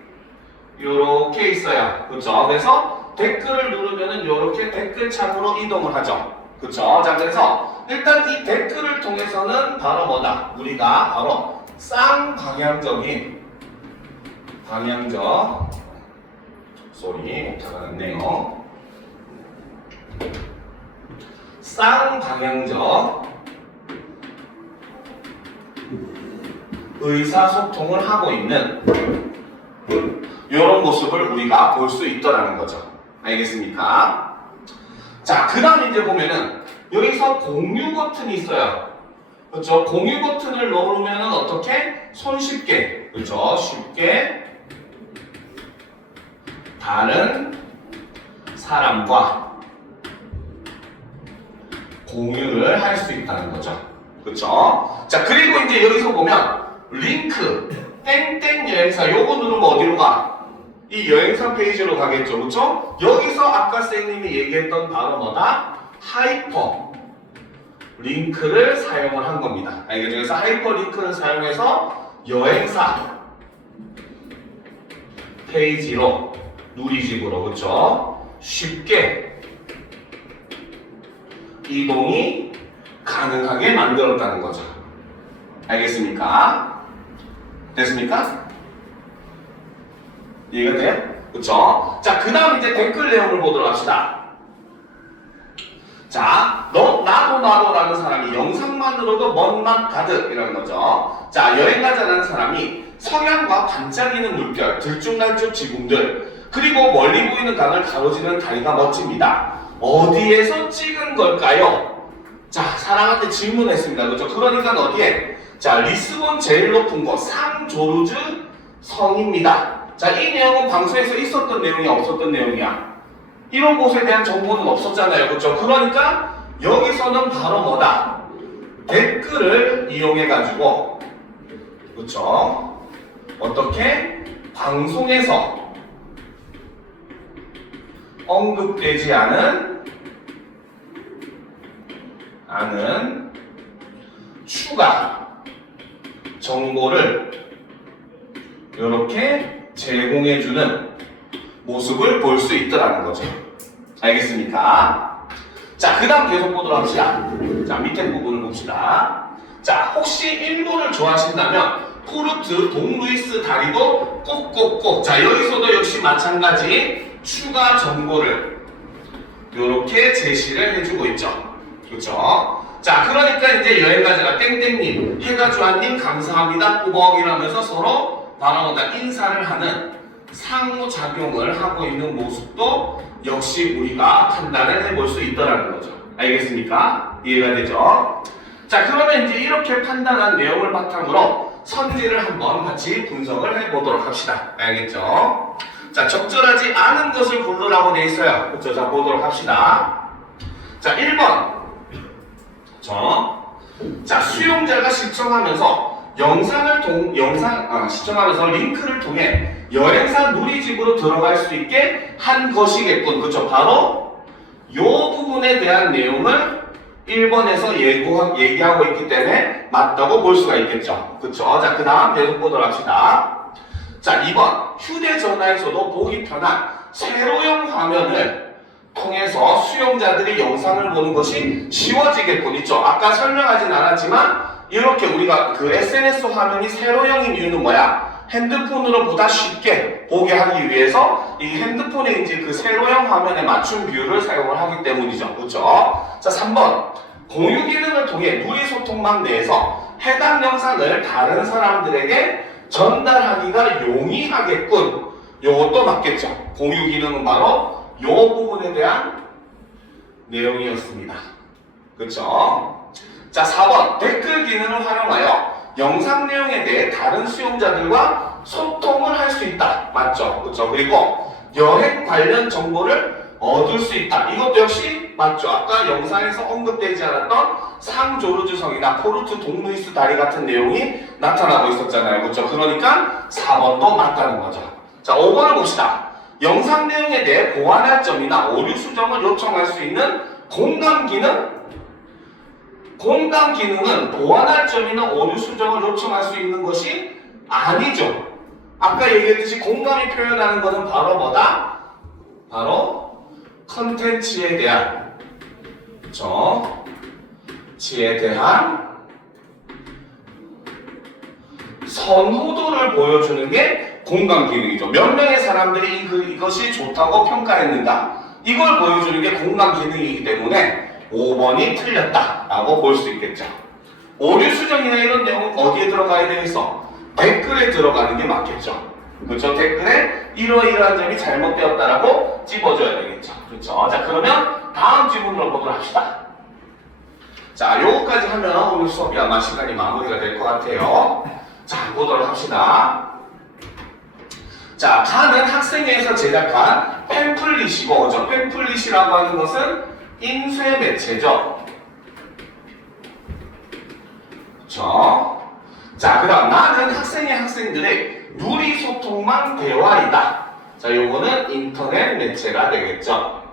요렇게 있어요. 그렇죠? 그래서 댓글을 누르면은 요렇게 댓글 창으로 이동을 하죠. 그쵸? 자, 그래서 일단 이 댓글을 통해서는 바로 뭐다? 우리가 바로 쌍방향적 소리 오타가 났네요. 쌍방향적 의사소통을 하고 있는 이런 모습을 우리가 볼 수 있더라는 거죠. 알겠습니까? 자, 그 다음 이제 보면은 여기서 공유 버튼이 있어요. 그렇죠? 공유 버튼을 누르면은 어떻게? 손쉽게, 그렇죠? 쉽게 다른 사람과 공유를 할 수 있다는 거죠. 그렇죠? 자, 그리고 이제 여기서 보면 링크 땡땡 여행사 요거 누르면 어디로 가? 이 여행사 페이지로 가겠죠. 그렇죠? 여기서 아까 쌤님이 얘기했던 바로 뭐다? 하이퍼 링크를 사용을 한 겁니다. 알겠죠? 그래서 하이퍼 링크를 사용해서 여행사 페이지로 누리집으로 그렇죠? 쉽게 이동이 가능하게 만들었다는 거죠. 알겠습니까? 됐습니까? 이해가 돼요? 그쵸? 자, 그 다음 이제 댓글 내용을 보도록 합시다. 자, 나도라는 사람이 영상만으로도 멋맛 가득이라는 거죠. 자, 여행가자라는 사람이 석양과 반짝이는 물결, 들쭉날쭉 지붕들, 그리고 멀리 보이는 강을 가로지는 다리가 멋집니다. 어디에서 찍은 걸까요? 자, 사람한테 질문했습니다. 그렇죠? 그러니까 어디에? 자, 리스본 제일 높은 곳 상조르주 성입니다. 자, 이 내용은 방송에서 있었던 내용이 없었던 내용이야. 이런 곳에 대한 정보는 없었잖아요. 그렇죠? 그러니까 여기서는 바로 뭐다? 댓글을 이용해가지고 그렇죠? 어떻게? 방송에서 언급되지 않은 추가 정보를 이렇게 제공해주는 모습을 볼 수 있더라는 거죠. 알겠습니까? 자, 그 다음 계속 보도록 합시다. 자, 밑에 부분을 봅시다. 자, 혹시 일본을 좋아하신다면 포르투 동루이스 다리도 꼭꼭꼭. 자, 여기서도 역시 마찬가지 추가 정보를 이렇게 제시를 해주고 있죠. 그렇죠? 자, 그러니까 이제 여행가자가 땡땡님, 해가주아님 감사합니다 꾸벅 이러면서 서로 바로 인사를 하는 상호작용을 하고 있는 모습도 역시 우리가 판단을 해볼 수 있더라는 거죠. 알겠습니까? 이해가 되죠? 자, 그러면 이제 이렇게 판단한 내용을 바탕으로 선지를 한번 같이 분석을 해보도록 합시다. 알겠죠? 자, 적절하지 않은 것을 고르라고 돼 있어요. 그렇죠? 자, 보도록 합시다. 자, 1번. 자, 수용자가 시청하면서 시청하면서 링크를 통해 여행사 누리집으로 들어갈 수 있게 한 것이겠군. 그렇죠? 바로 이 부분에 대한 내용을 1번에서 얘기하고 있기 때문에 맞다고 볼 수가 있겠죠. 그렇죠? 자, 그 다음 계속 보도록 합시다. 자, 2번. 휴대전화에서도 보기 편한 세로형 화면을 통해서 수용자들이 영상을 보는 것이 쉬워지겠군. 있죠? 아까 설명하진 않았지만 이렇게 우리가 그 SNS 화면이 세로형인 이유는 뭐야? 핸드폰으로 보다 쉽게 보게 하기 위해서 이 핸드폰에 이제 그 세로형 화면에 맞춘 뷰를 사용을 하기 때문이죠. 그렇죠? 자, 3번. 공유 기능을 통해 누리 소통망 내에서 해당 영상을 다른 사람들에게 전달하기가 용이하겠군. 요것도 맞겠죠. 공유 기능은 바로 요 부분에 대한 내용이었습니다. 그렇죠? 자, 4번. 댓글 기능을 활용하여 영상 내용에 대해 다른 수용자들과 소통을 할 수 있다. 맞죠? 그렇죠? 그리고 여행 관련 정보를 얻을 수 있다. 이것도 역시 맞죠? 아까 영상에서 언급되지 않았던 상조르주성이나 포르투 동루이스 다리 같은 내용이 나타나고 있었잖아요. 그렇죠? 그러니까 4번도 맞다는 거죠. 자, 5번을 봅시다. 영상 내용에 대해 보완할 점이나 오류 수정을 요청할 수 있는 공감 기능? 공감 기능은 보완할 점이나 오류 수정을 요청할 수 있는 것이 아니죠. 아까 얘기했듯이 공감이 표현하는 것은 바로 뭐다? 바로 컨텐츠에 대한 그쵸? 지에 대한 선호도를 보여주는 게 공감 기능이죠. 몇 명의 사람들이 이것이 좋다고 평가했는가? 이걸 보여주는 게 공감 기능이기 때문에 5번이 틀렸다라고 볼 수 있겠죠. 오류 수정이나 이런 내용은 어디에 들어가야 되겠어? 댓글에 들어가는 게 맞겠죠. 그렇죠? 댓글에 이러이러한 점이 잘못되었다라고 찝어줘야 되겠죠. 그렇죠? 자, 그러면 다음 지문으로 보도록 합시다. 자, 요거까지 하면 오늘 수업이 아마 시간이 마무리가 될 것 같아요. 자, 보도록 합시다. 자, 칸은 학생회에서 제작한 팸플릿이고, 그렇죠? 팸플릿이라고 하는 것은 인쇄 매체죠. 그렇죠? 자, 그 다음 나는 학생회 학생들의 누리 소통만 대화이다. 자, 요거는 인터넷 매체가 되겠죠.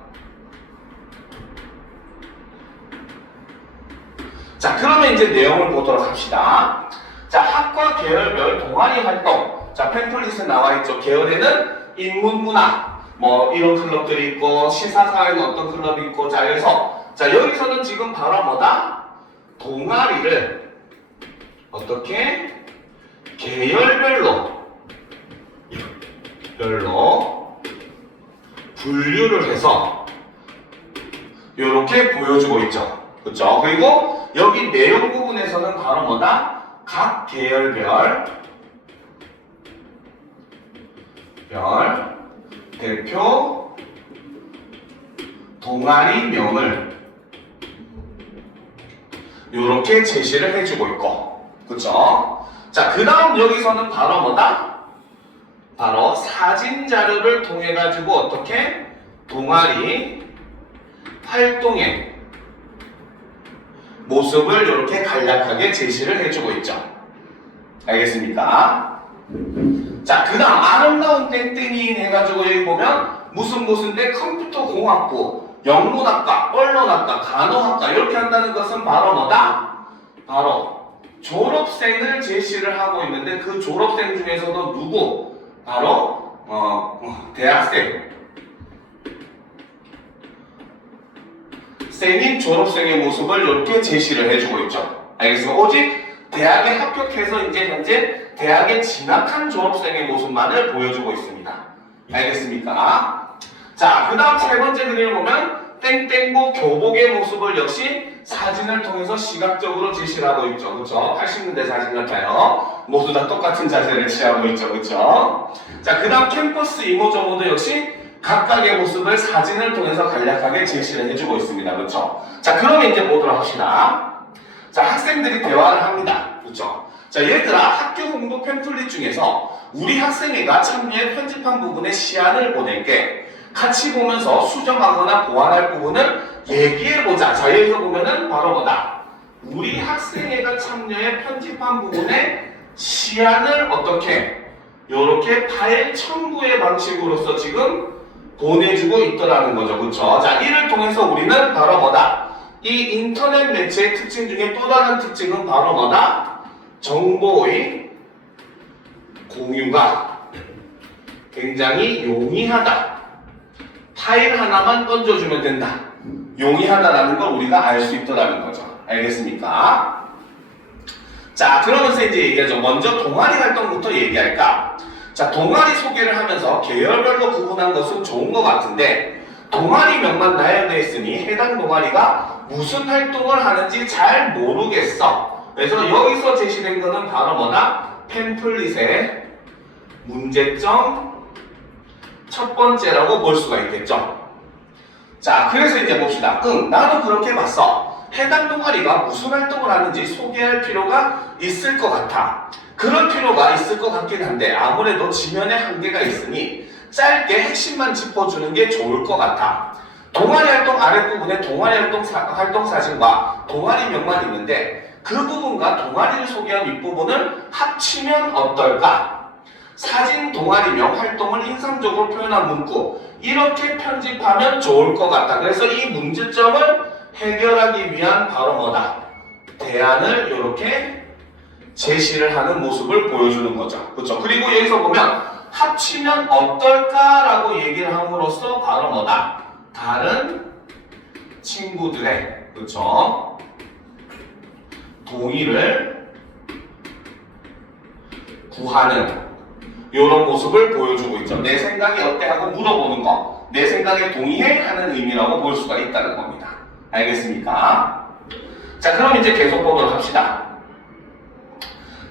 자, 그러면 이제 내용을 보도록 합시다. 자, 학과 계열별 동아리 활동. 자, 팸플릿에 나와 있죠. 계열에는 인문문화, 뭐 이런 클럽들이 있고, 시사사회는 어떤 클럽이 있고, 자, 그래서 자, 여기서는 지금 바로 뭐다? 동아리를 어떻게 계열별로 분류를 해서 이렇게 보여주고 있죠. 그렇죠? 그리고 여기 내용 부분에서는 바로 뭐다? 각 계열별 대표 동아리명을 이렇게 제시를 해주고 있고, 그쵸? 자, 그 다음 여기서는 바로 뭐다? 바로 사진 자료를 통해 가지고 어떻게 동아리 활동의 모습을 이렇게 간략하게 제시를 해주고 있죠. 알겠습니까? 자, 그 다음 아름다운 땡땡이 해가지고 여기 보면 무슨 컴퓨터 공학부, 영문학과, 언론학과, 간호학과 이렇게 한다는 것은 바로 뭐다? 바로 졸업생을 제시를 하고 있는데 그 졸업생 중에서도 누구? 바로 대학생 생인 졸업생의 모습을 이렇게 제시를 해주고 있죠. 알겠습니까? 오직 대학에 합격해서 이제 현재 대학에 진학한 졸업생의 모습만을 보여주고 있습니다. 알겠습니까? 자, 그 다음 세 번째 그림을 보면 땡땡고 교복의 모습을 역시 사진을 통해서 시각적으로 제시를 하고 있죠. 그렇죠? 80년대 사진 같아요. 모두 다 똑같은 자세를 취하고 있죠. 그렇죠? 자, 그 다음 캠퍼스 이모저모도 역시 각각의 모습을 사진을 통해서 간략하게 제시를 해주고 있습니다. 그렇죠? 자, 그러면 이제 보도록 합시다. 자, 학생들이 대화를 합니다. 그렇죠? 자, 얘들아, 학교 홍보 팸플릿 중에서 우리 학생회가 참여해 편집한 부분의 시안을 보낼게. 같이 보면서 수정하거나 보완할 부분을 얘기해보자. 자, 여기서 보면은 바로 뭐다? 우리 학생회가 참여해 편집한 부분의 시안을 어떻게? 요렇게 파일 첨부의 방식으로서 지금 보내주고 있더라는 거죠. 그쵸? 자, 이를 통해서 우리는 바로 뭐다? 이 인터넷 매체의 특징 중에 또 다른 특징은 바로 뭐다? 정보의 공유가 굉장히 용이하다. 파일 하나만 던져주면 된다. 용이하다라는 걸 우리가 알 수 있더라는 거죠. 알겠습니까? 자, 그러면서 이제 얘기하죠. 먼저 동아리 활동부터 얘기할까? 자, 동아리 소개를 하면서 계열별로 구분한 것은 좋은 것 같은데 동아리명만 나열되어 있으니 해당 동아리가 무슨 활동을 하는지 잘 모르겠어. 그래서 여기서 제시된 것은 바로 뭐다? 팸플릿의 문제점 첫 번째라고 볼 수가 있겠죠. 자, 그래서 이제 봅시다. 나도 그렇게 봤어. 해당 동아리가 무슨 활동을 하는지 소개할 필요가 있을 것 같아. 그럴 필요가 있을 것 같긴 한데 아무래도 지면에 한계가 있으니 짧게 핵심만 짚어주는 게 좋을 것 같아. 동아리 활동 아랫부분에 동아리 활동 사진과 동아리명만 있는데 그 부분과 동아리를 소개한 윗부분을 합치면 어떨까? 사진 동아리명 활동을 인상적으로 표현한 문구 이렇게 편집하면 좋을 것 같다. 그래서 이 문제점을 해결하기 위한 바로 뭐다? 대안을 이렇게 제시를 하는 모습을 보여주는 거죠. 그렇죠? 그리고 여기서 보면 합치면 어떨까라고 얘기를 함으로써 바로 뭐다? 다른 친구들의 그쵸? 동의를 구하는 이런 모습을 보여주고 있죠. 내 생각이 어때 하고 물어보는 거, 내 생각에 동의해 하는 의미라고 볼 수가 있다는 겁니다. 알겠습니까? 자, 그럼 이제 계속 보도록 합시다.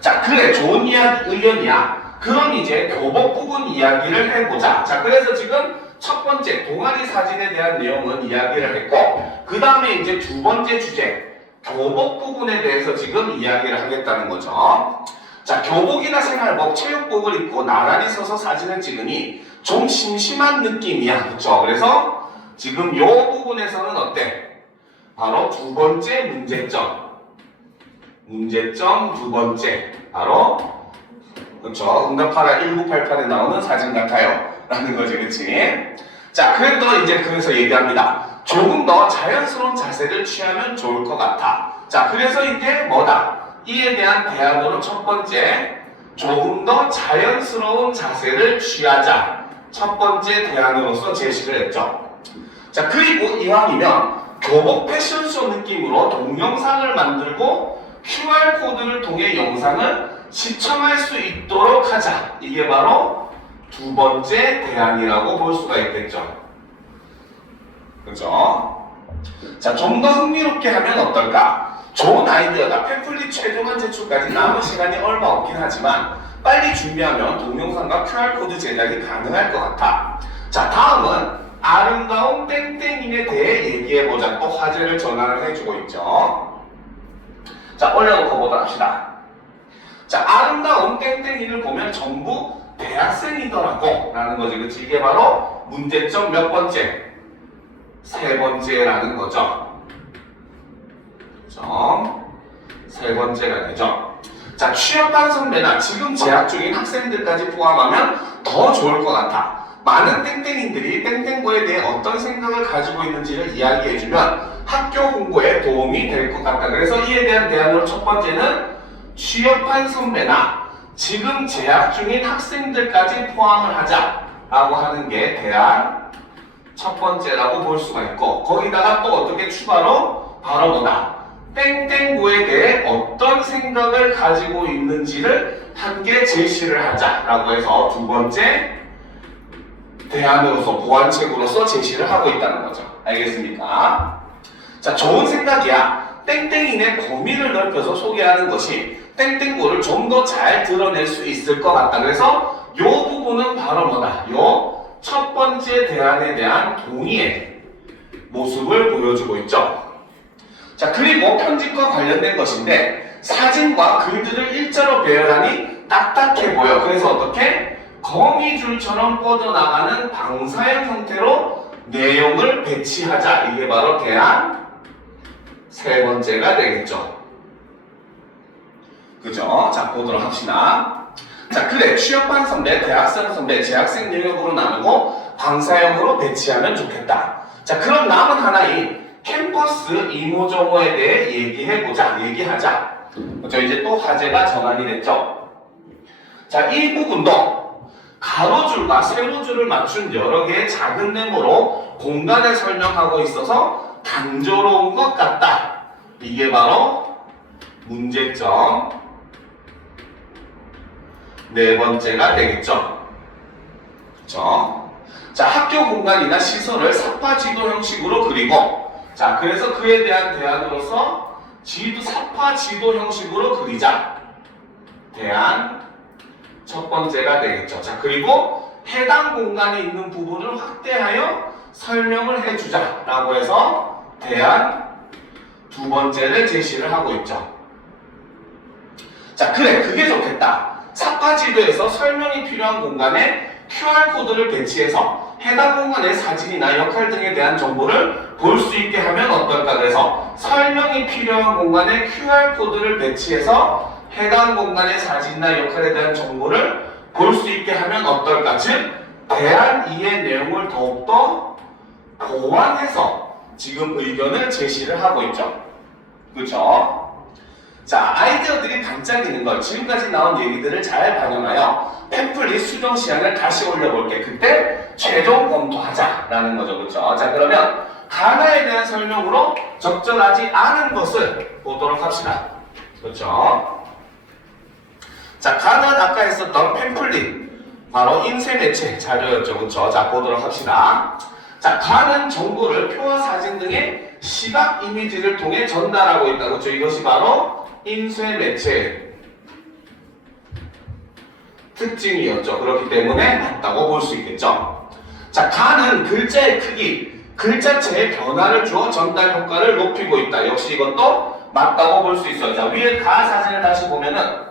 자, 그래, 좋은 의견이야. 그럼 이제 교복 부분 이야기를 해보자. 자, 그래서 지금 첫 번째 동아리 사진에 대한 내용은 이야기를 했고, 그 다음에 이제 두 번째 주제 교복 부분에 대해서 지금 이야기를 하겠다는 거죠. 자, 교복이나 생활복, 체육복을 입고 나란히 서서 사진을 찍으니 좀 심심한 느낌이야. 그쵸? 그래서 지금 이 부분에서는 어때? 바로 두 번째 문제점. 문제점 두 번째. 바로, 그쵸? 응답하라 1988에 나오는 사진 같아요. 라는 거지, 그치? 자, 그래서 얘기합니다. 조금 더 자연스러운 자세를 취하면 좋을 것 같아. 자, 그래서 이게 뭐다? 이에 대한 대안으로 첫 번째, 조금 더 자연스러운 자세를 취하자. 첫 번째 대안으로서 제시를 했죠. 자, 그리고 이왕이면 교복 패션쇼 느낌으로 동영상을 만들고 QR코드를 통해 영상을 시청할 수 있도록 하자. 이게 바로 두 번째 대안이라고 볼 수가 있겠죠. 그죠? 자, 좀 더 흥미롭게 하면 어떨까? 좋은 아이디어다. 팸플릿 최종안 제출까지 남은 시간이 얼마 없긴 하지만 빨리 준비하면 동영상과 QR코드 제작이 가능할 것 같아. 자, 다음은 아름다운 땡땡인에 대해 얘기해보자. 또 화제를 전환을 해주고 있죠. 자, 올려놓고 보도록 합시다. 자, 아름다운 땡땡이를 보면 전부 대학생이더라고 라는 거지. 그치? 이게 바로 문제점 몇 번째? 세 번째라는 거죠. 그렇죠? 세 번째가 되죠. 자, 취업한 선배나 지금 재학 중인 학생들까지 포함하면 더 좋을 것 같아. 많은 땡땡이들이 땡땡고에 대해 어떤 생각을 가지고 있는지를 이야기해주면 학교 공부에 도움이 될 것 같다. 그래서 이에 대한 대안으로 첫 번째는 취업한 선배나 지금 재학 중인 학생들까지 포함을 하자라고 하는 게 대안 첫 번째라고 볼 수가 있고, 거기다가 또 어떻게 추가로 바로 뭐다? 땡땡고에 대해 어떤 생각을 가지고 있는지를 함께 제시를 하자라고 해서 두 번째 대안으로서 보완책으로서 제시를 하고 있다는 거죠. 알겠습니까? 자, 좋은 생각이야. 땡땡인의 고민을 넓혀서 소개하는 것이 땡땡고를 좀 더 잘 드러낼 수 있을 것 같다. 그래서 이 부분은 바로 뭐다? 요 첫 번째 대안에 대한 동의의 모습을 보여주고 있죠. 자, 그리고 편집과 관련된 것인데 사진과 글들을 일자로 배열하니 딱딱해 보여. 그래서 어떻게? 거미줄처럼 뻗어나가는 방사형 형태로 내용을 배치하자. 이게 바로 대안 세 번째가 되겠죠. 그죠? 자, 보도록 합시다. 자, 그래. 취업한 선배, 대학생 선배, 재학생 영역으로 나누고 방사형으로 배치하면 좋겠다. 자, 그럼 남은 하나인 캠퍼스 이모저모에 대해 얘기하자. 그렇죠? 이제 또 화제가 전환이 됐죠. 자, 이 부분도 가로줄과 세로줄을 맞춘 여러 개의 작은 네모로 공간을 설명하고 있어서 단조로운 것 같다. 이게 바로 문제점 네 번째가 되겠죠. 그렇죠? 자, 학교 공간이나 시설을 사파지도 형식으로 그리고, 자, 그래서 그에 대한 대안으로서 사파지도 형식으로 그리자. 대안 첫 번째가 되겠죠. 자, 그리고 해당 공간에 있는 부분을 확대하여 설명을 해주자 라고 해서 대안 두 번째를 제시를 하고 있죠. 자, 그래, 그게 좋겠다. 사파지도에서 설명이 필요한 공간에 QR코드를 배치해서 해당 공간의 사진이나 역할 등에 대한 정보를 볼 수 있게 하면 어떨까. 그래서 설명이 필요한 공간에 QR코드를 배치해서 해당 공간의 사진이나 역할에 대한 정보를 볼 수 있게 하면 어떨까. 즉, 대안 2의 내용을 더욱더 보완해서 지금 의견을 제시를 하고 있죠. 그렇죠? 자, 아이디어들이 반짝이는 것, 지금까지 나온 얘기들을 잘 반영하여 팸플릿 수정 시안을 다시 올려볼게. 그때 최종 검토하자라는 거죠. 그렇죠? 자, 그러면 가나에 대한 설명으로 적절하지 않은 것을 보도록 합시다. 그렇죠? 자, 가는 아까 했었던 팸플릿, 바로 인쇄 매체 자료였죠. 그렇죠? 자, 보도록 합시다. 자, 가는 정보를 표와 사진 등의 시각 이미지를 통해 전달하고 있다. 그렇죠? 이것이 바로 인쇄 매체 특징이었죠. 그렇기 때문에 맞다고 볼 수 있겠죠. 자, 가는 글자의 크기, 글자체의 변화를 주어 전달 효과를 높이고 있다. 역시 이것도 맞다고 볼 수 있어요. 자, 위에 가 사진을 다시 보면은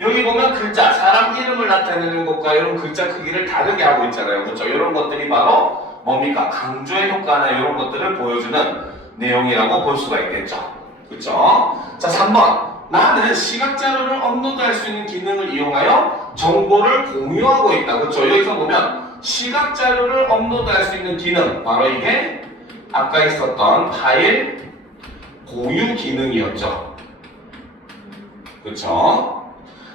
여기 보면 글자, 사람 이름을 나타내는 것과 이런 글자 크기를 다르게 하고 있잖아요. 그렇죠? 이런 것들이 바로 뭡니까? 강조의 효과나 이런 것들을 보여주는 내용이라고 볼 수가 있겠죠. 그렇죠? 자, 3번. 나는 시각 자료를 업로드할 수 있는 기능을 이용하여 정보를 공유하고 있다. 그렇죠? 여기서 보면 시각 자료를 업로드할 수 있는 기능, 바로 이게 아까 있었던 파일 공유 기능이었죠. 그렇죠?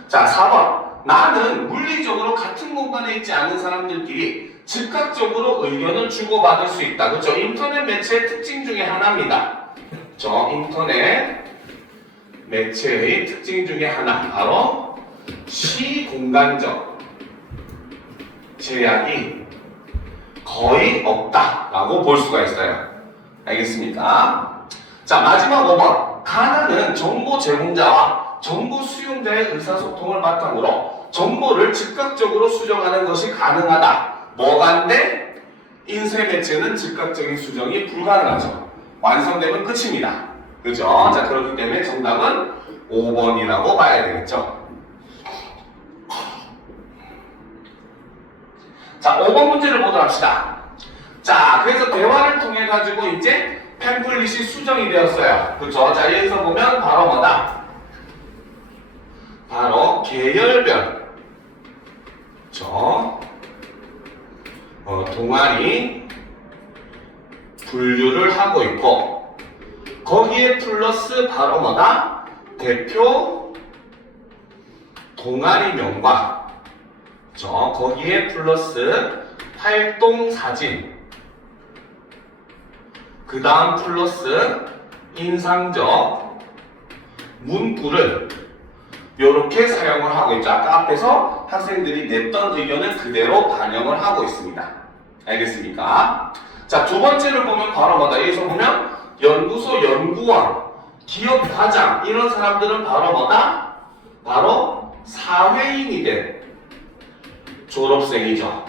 자, 4번. 나는 물리적으로 같은 공간에 있지 않은 사람들끼리 즉각적으로 의견을 주고받을 수 있다. 그렇죠? 인터넷 매체의 특징 중에 하나입니다. 그렇죠? 인터넷 매체의 특징 중에 하나, 바로 시공간적 제약이 거의 없다라고 볼 수가 있어요. 알겠습니까? 자, 마지막 5번. 가나는 정보 제공자와 정보 수용자의 의사소통을 바탕으로 정보를 즉각적으로 수정하는 것이 가능하다. 뭐간데? 인쇄 매체는 즉각적인 수정이 불가능하죠. 완성되면 끝입니다. 그죠? 자, 그렇기 때문에 정답은 5번이라고 봐야 되겠죠. 자, 5번 문제를 보도록 합시다. 자, 그래서 대화를 통해 가지고 이제 팸플릿이 수정이 되었어요. 그죠? 자, 여기서 보면 바로 뭐다? 바로 계열별, 그쵸? 동아리 분류를 하고 있고, 거기에 플러스 바로 뭐다? 대표 동아리명과, 그쵸? 거기에 플러스 활동 사진, 그 다음 플러스 인상적 문구를 이렇게 사용을 하고 있죠. 아까 앞에서 학생들이 냈던 의견을 그대로 반영을 하고 있습니다. 알겠습니까? 자, 두 번째를 보면 바로 뭐다? 여기서 보면 연구소 연구원, 기업 과장, 이런 사람들은 바로 뭐다? 바로 사회인이 된 졸업생이죠.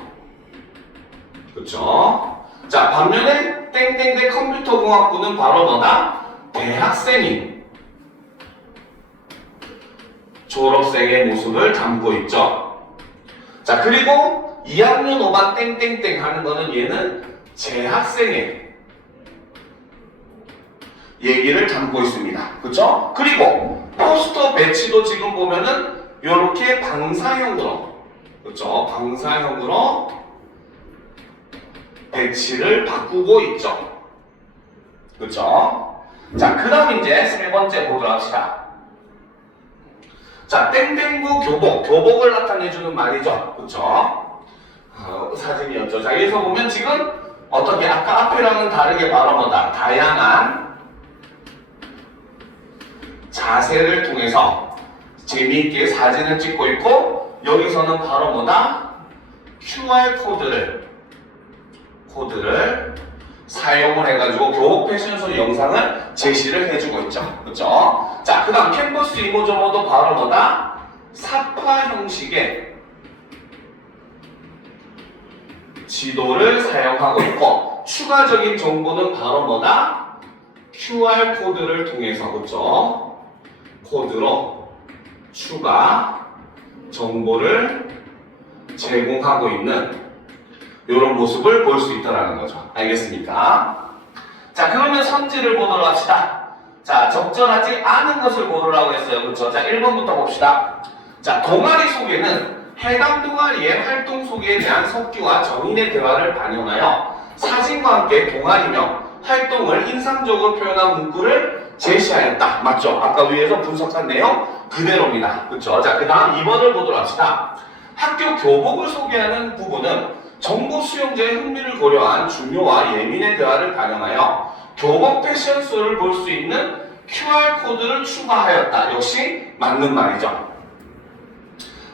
그쵸? 자, 반면에 땡땡땡 컴퓨터공학부는 바로 뭐다? 대학생인 졸업생의 모습을 담고 있죠. 자, 그리고 2학년 5반 땡땡땡 하는 거는 얘는 재학생의 얘기를 담고 있습니다. 그쵸? 그리고 포스터 배치도 지금 보면은 이렇게 방사형으로, 그쵸? 방사형으로 배치를 바꾸고 있죠. 그쵸? 자, 그 다음 이제 세 번째 보도록 합시다. 자, 땡땡부 교복을 나타내주는 말이죠. 그쵸? 사진이었죠. 자, 여기서 보면 지금 어떻게 아까 앞이랑은 다르게 바로 뭐다? 다양한 자세를 통해서 재미있게 사진을 찍고 있고, 여기서는 바로 뭐다? QR 코드를 사용을 해가지고 교복 패션쇼 영상을 제시를 해주고 있죠. 그쵸? 자, 그 다음 캔버스 이모저모도 바로 뭐다? 사파 형식의 지도를 사용하고 있고, 추가적인 정보는 바로 뭐다? QR 코드를 통해서, 그쵸? 코드로 추가 정보를 제공하고 있는 이런 모습을 볼 수 있다는 거죠. 알겠습니까? 자, 그러면 선지를 보도록 합시다. 자, 적절하지 않은 것을 고르라고 했어요. 그렇죠? 자, 1번부터 봅시다. 자, 동아리 소개는 해당 동아리의 활동 소개에 대한 석기와 정인의 대화를 반영하여 사진과 함께 동아리명, 활동을 인상적으로 표현한 문구를 제시하였다. 맞죠? 아까 위에서 분석한 내용 그대로입니다. 그렇죠? 자, 그 다음 2번을 보도록 합시다. 학교 교복을 소개하는 부분은 정보 수용자의 흥미를 고려한 중요와 예민의 대화를 반영하여 교복 패션쇼를 볼 수 있는 QR코드를 추가하였다. 역시 맞는 말이죠.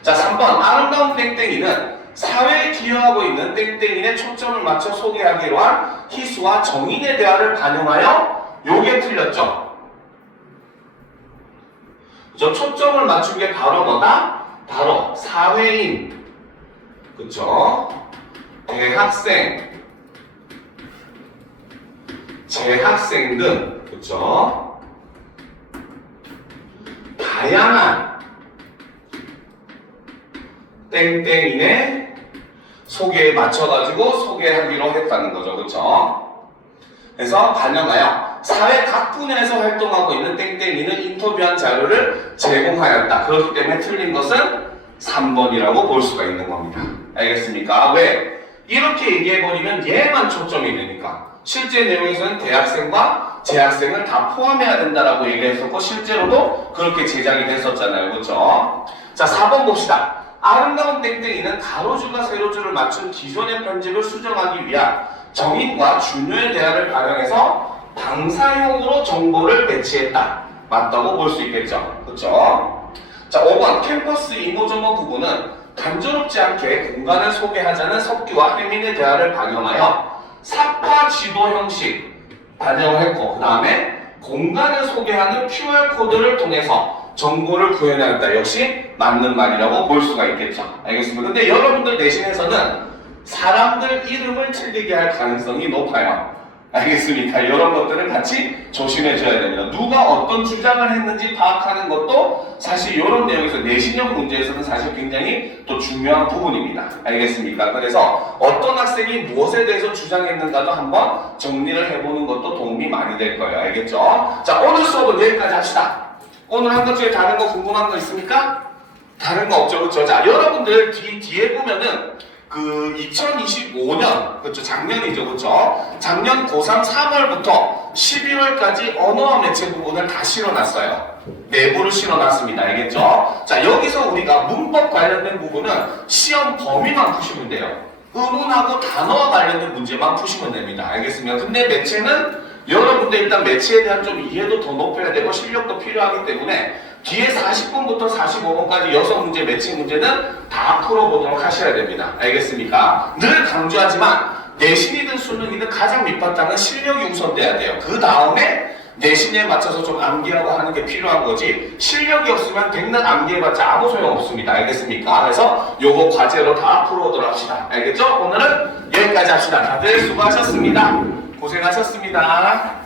자, 3번 아름다운 땡땡이는 사회에 기여하고 있는 땡땡이의 초점을 맞춰 소개하기로 한 희수와 정인의 대화를 반영하여 요게 틀렸죠. 저 초점을 맞춘 게 바로 뭐다? 바로 사회인, 그쵸? 대학생, 재학생 등, 그쵸? 다양한 땡땡인의 소개에 맞춰가지고 소개하기로 했다는 거죠. 그쵸? 그래서 반영하여 사회 각 분야에서 활동하고 있는 땡땡이는 인터뷰한 자료를 제공하였다. 그렇기 때문에 틀린 것은 3번이라고 볼 수가 있는 겁니다. 알겠습니까? 왜? 이렇게 얘기해버리면 얘만 초점이 되니까. 실제 내용에서는 대학생과 재학생을 다 포함해야 된다라고 얘기했었고 실제로도 그렇게 제작이 됐었잖아요. 그렇죠? 자, 4번 봅시다. 아름다운 땡땡이는 가로줄과 세로줄을 맞춘 기존의 편집을 수정하기 위한 정인과 준효의 대화를 반영해서 방사형으로 정보를 배치했다. 맞다고 볼 수 있겠죠. 그렇죠? 자, 5번 캠퍼스 이모저모 부분은 단조롭지 않게 공간을 소개하자는 석규와 혜민의 대화를 반영하여 삽화 지도 형식 반영을 했고 그 다음에 공간을 소개하는 QR코드를 통해서 정보를 구현하였다. 역시 맞는 말이라고 볼 수가 있겠죠. 알겠습니다. 근데 여러분들 내신에서는 사람들 이름을 틀리게 할 가능성이 높아요. 알겠습니까? 이런 것들은 같이 조심해 줘야 됩니다. 누가 어떤 주장을 했는지 파악하는 것도 사실 이런 내용에서 내신형 문제에서는 사실 굉장히 또 중요한 부분입니다. 알겠습니까? 그래서 어떤 학생이 무엇에 대해서 주장했는가도 한번 정리를 해보는 것도 도움이 많이 될 거예요. 알겠죠? 자, 오늘 수업은 여기까지 합시다. 오늘 한 것 중에 다른 거 궁금한 거 있습니까? 다른 거 없죠? 그렇죠? 자, 여러분들 뒤에 보면은 그 2025년, 그렇죠? 작년이죠, 그렇죠? 작년 고3 3월부터 11월까지 언어와 매체 부분을 다 실어놨어요. 내부를 실어놨습니다. 알겠죠? 자, 여기서 우리가 문법 관련된 부분은 시험 범위만 푸시면 돼요. 의문하고 단어와 관련된 문제만 푸시면 됩니다. 알겠습니까? 근데 매체는 여러분들 일단 매체에 대한 좀 이해도 더 높여야 되고 실력도 필요하기 때문에 뒤에 40번부터 45번까지 6문제 매칭 문제는 다 풀어보도록 하셔야 됩니다. 알겠습니까? 늘 강조하지만 내신이든 수능이든 가장 밑바탕은 실력이 우선돼야 돼요. 그 다음에 내신에 맞춰서 좀 암기하고 하는 게 필요한 거지 실력이 없으면 백날 암기해봤자 아무 소용 없습니다. 알겠습니까? 그래서 요거 과제로 다 풀어오도록 합시다. 알겠죠? 오늘은 여기까지 합시다. 다들 수고하셨습니다. 고생하셨습니다.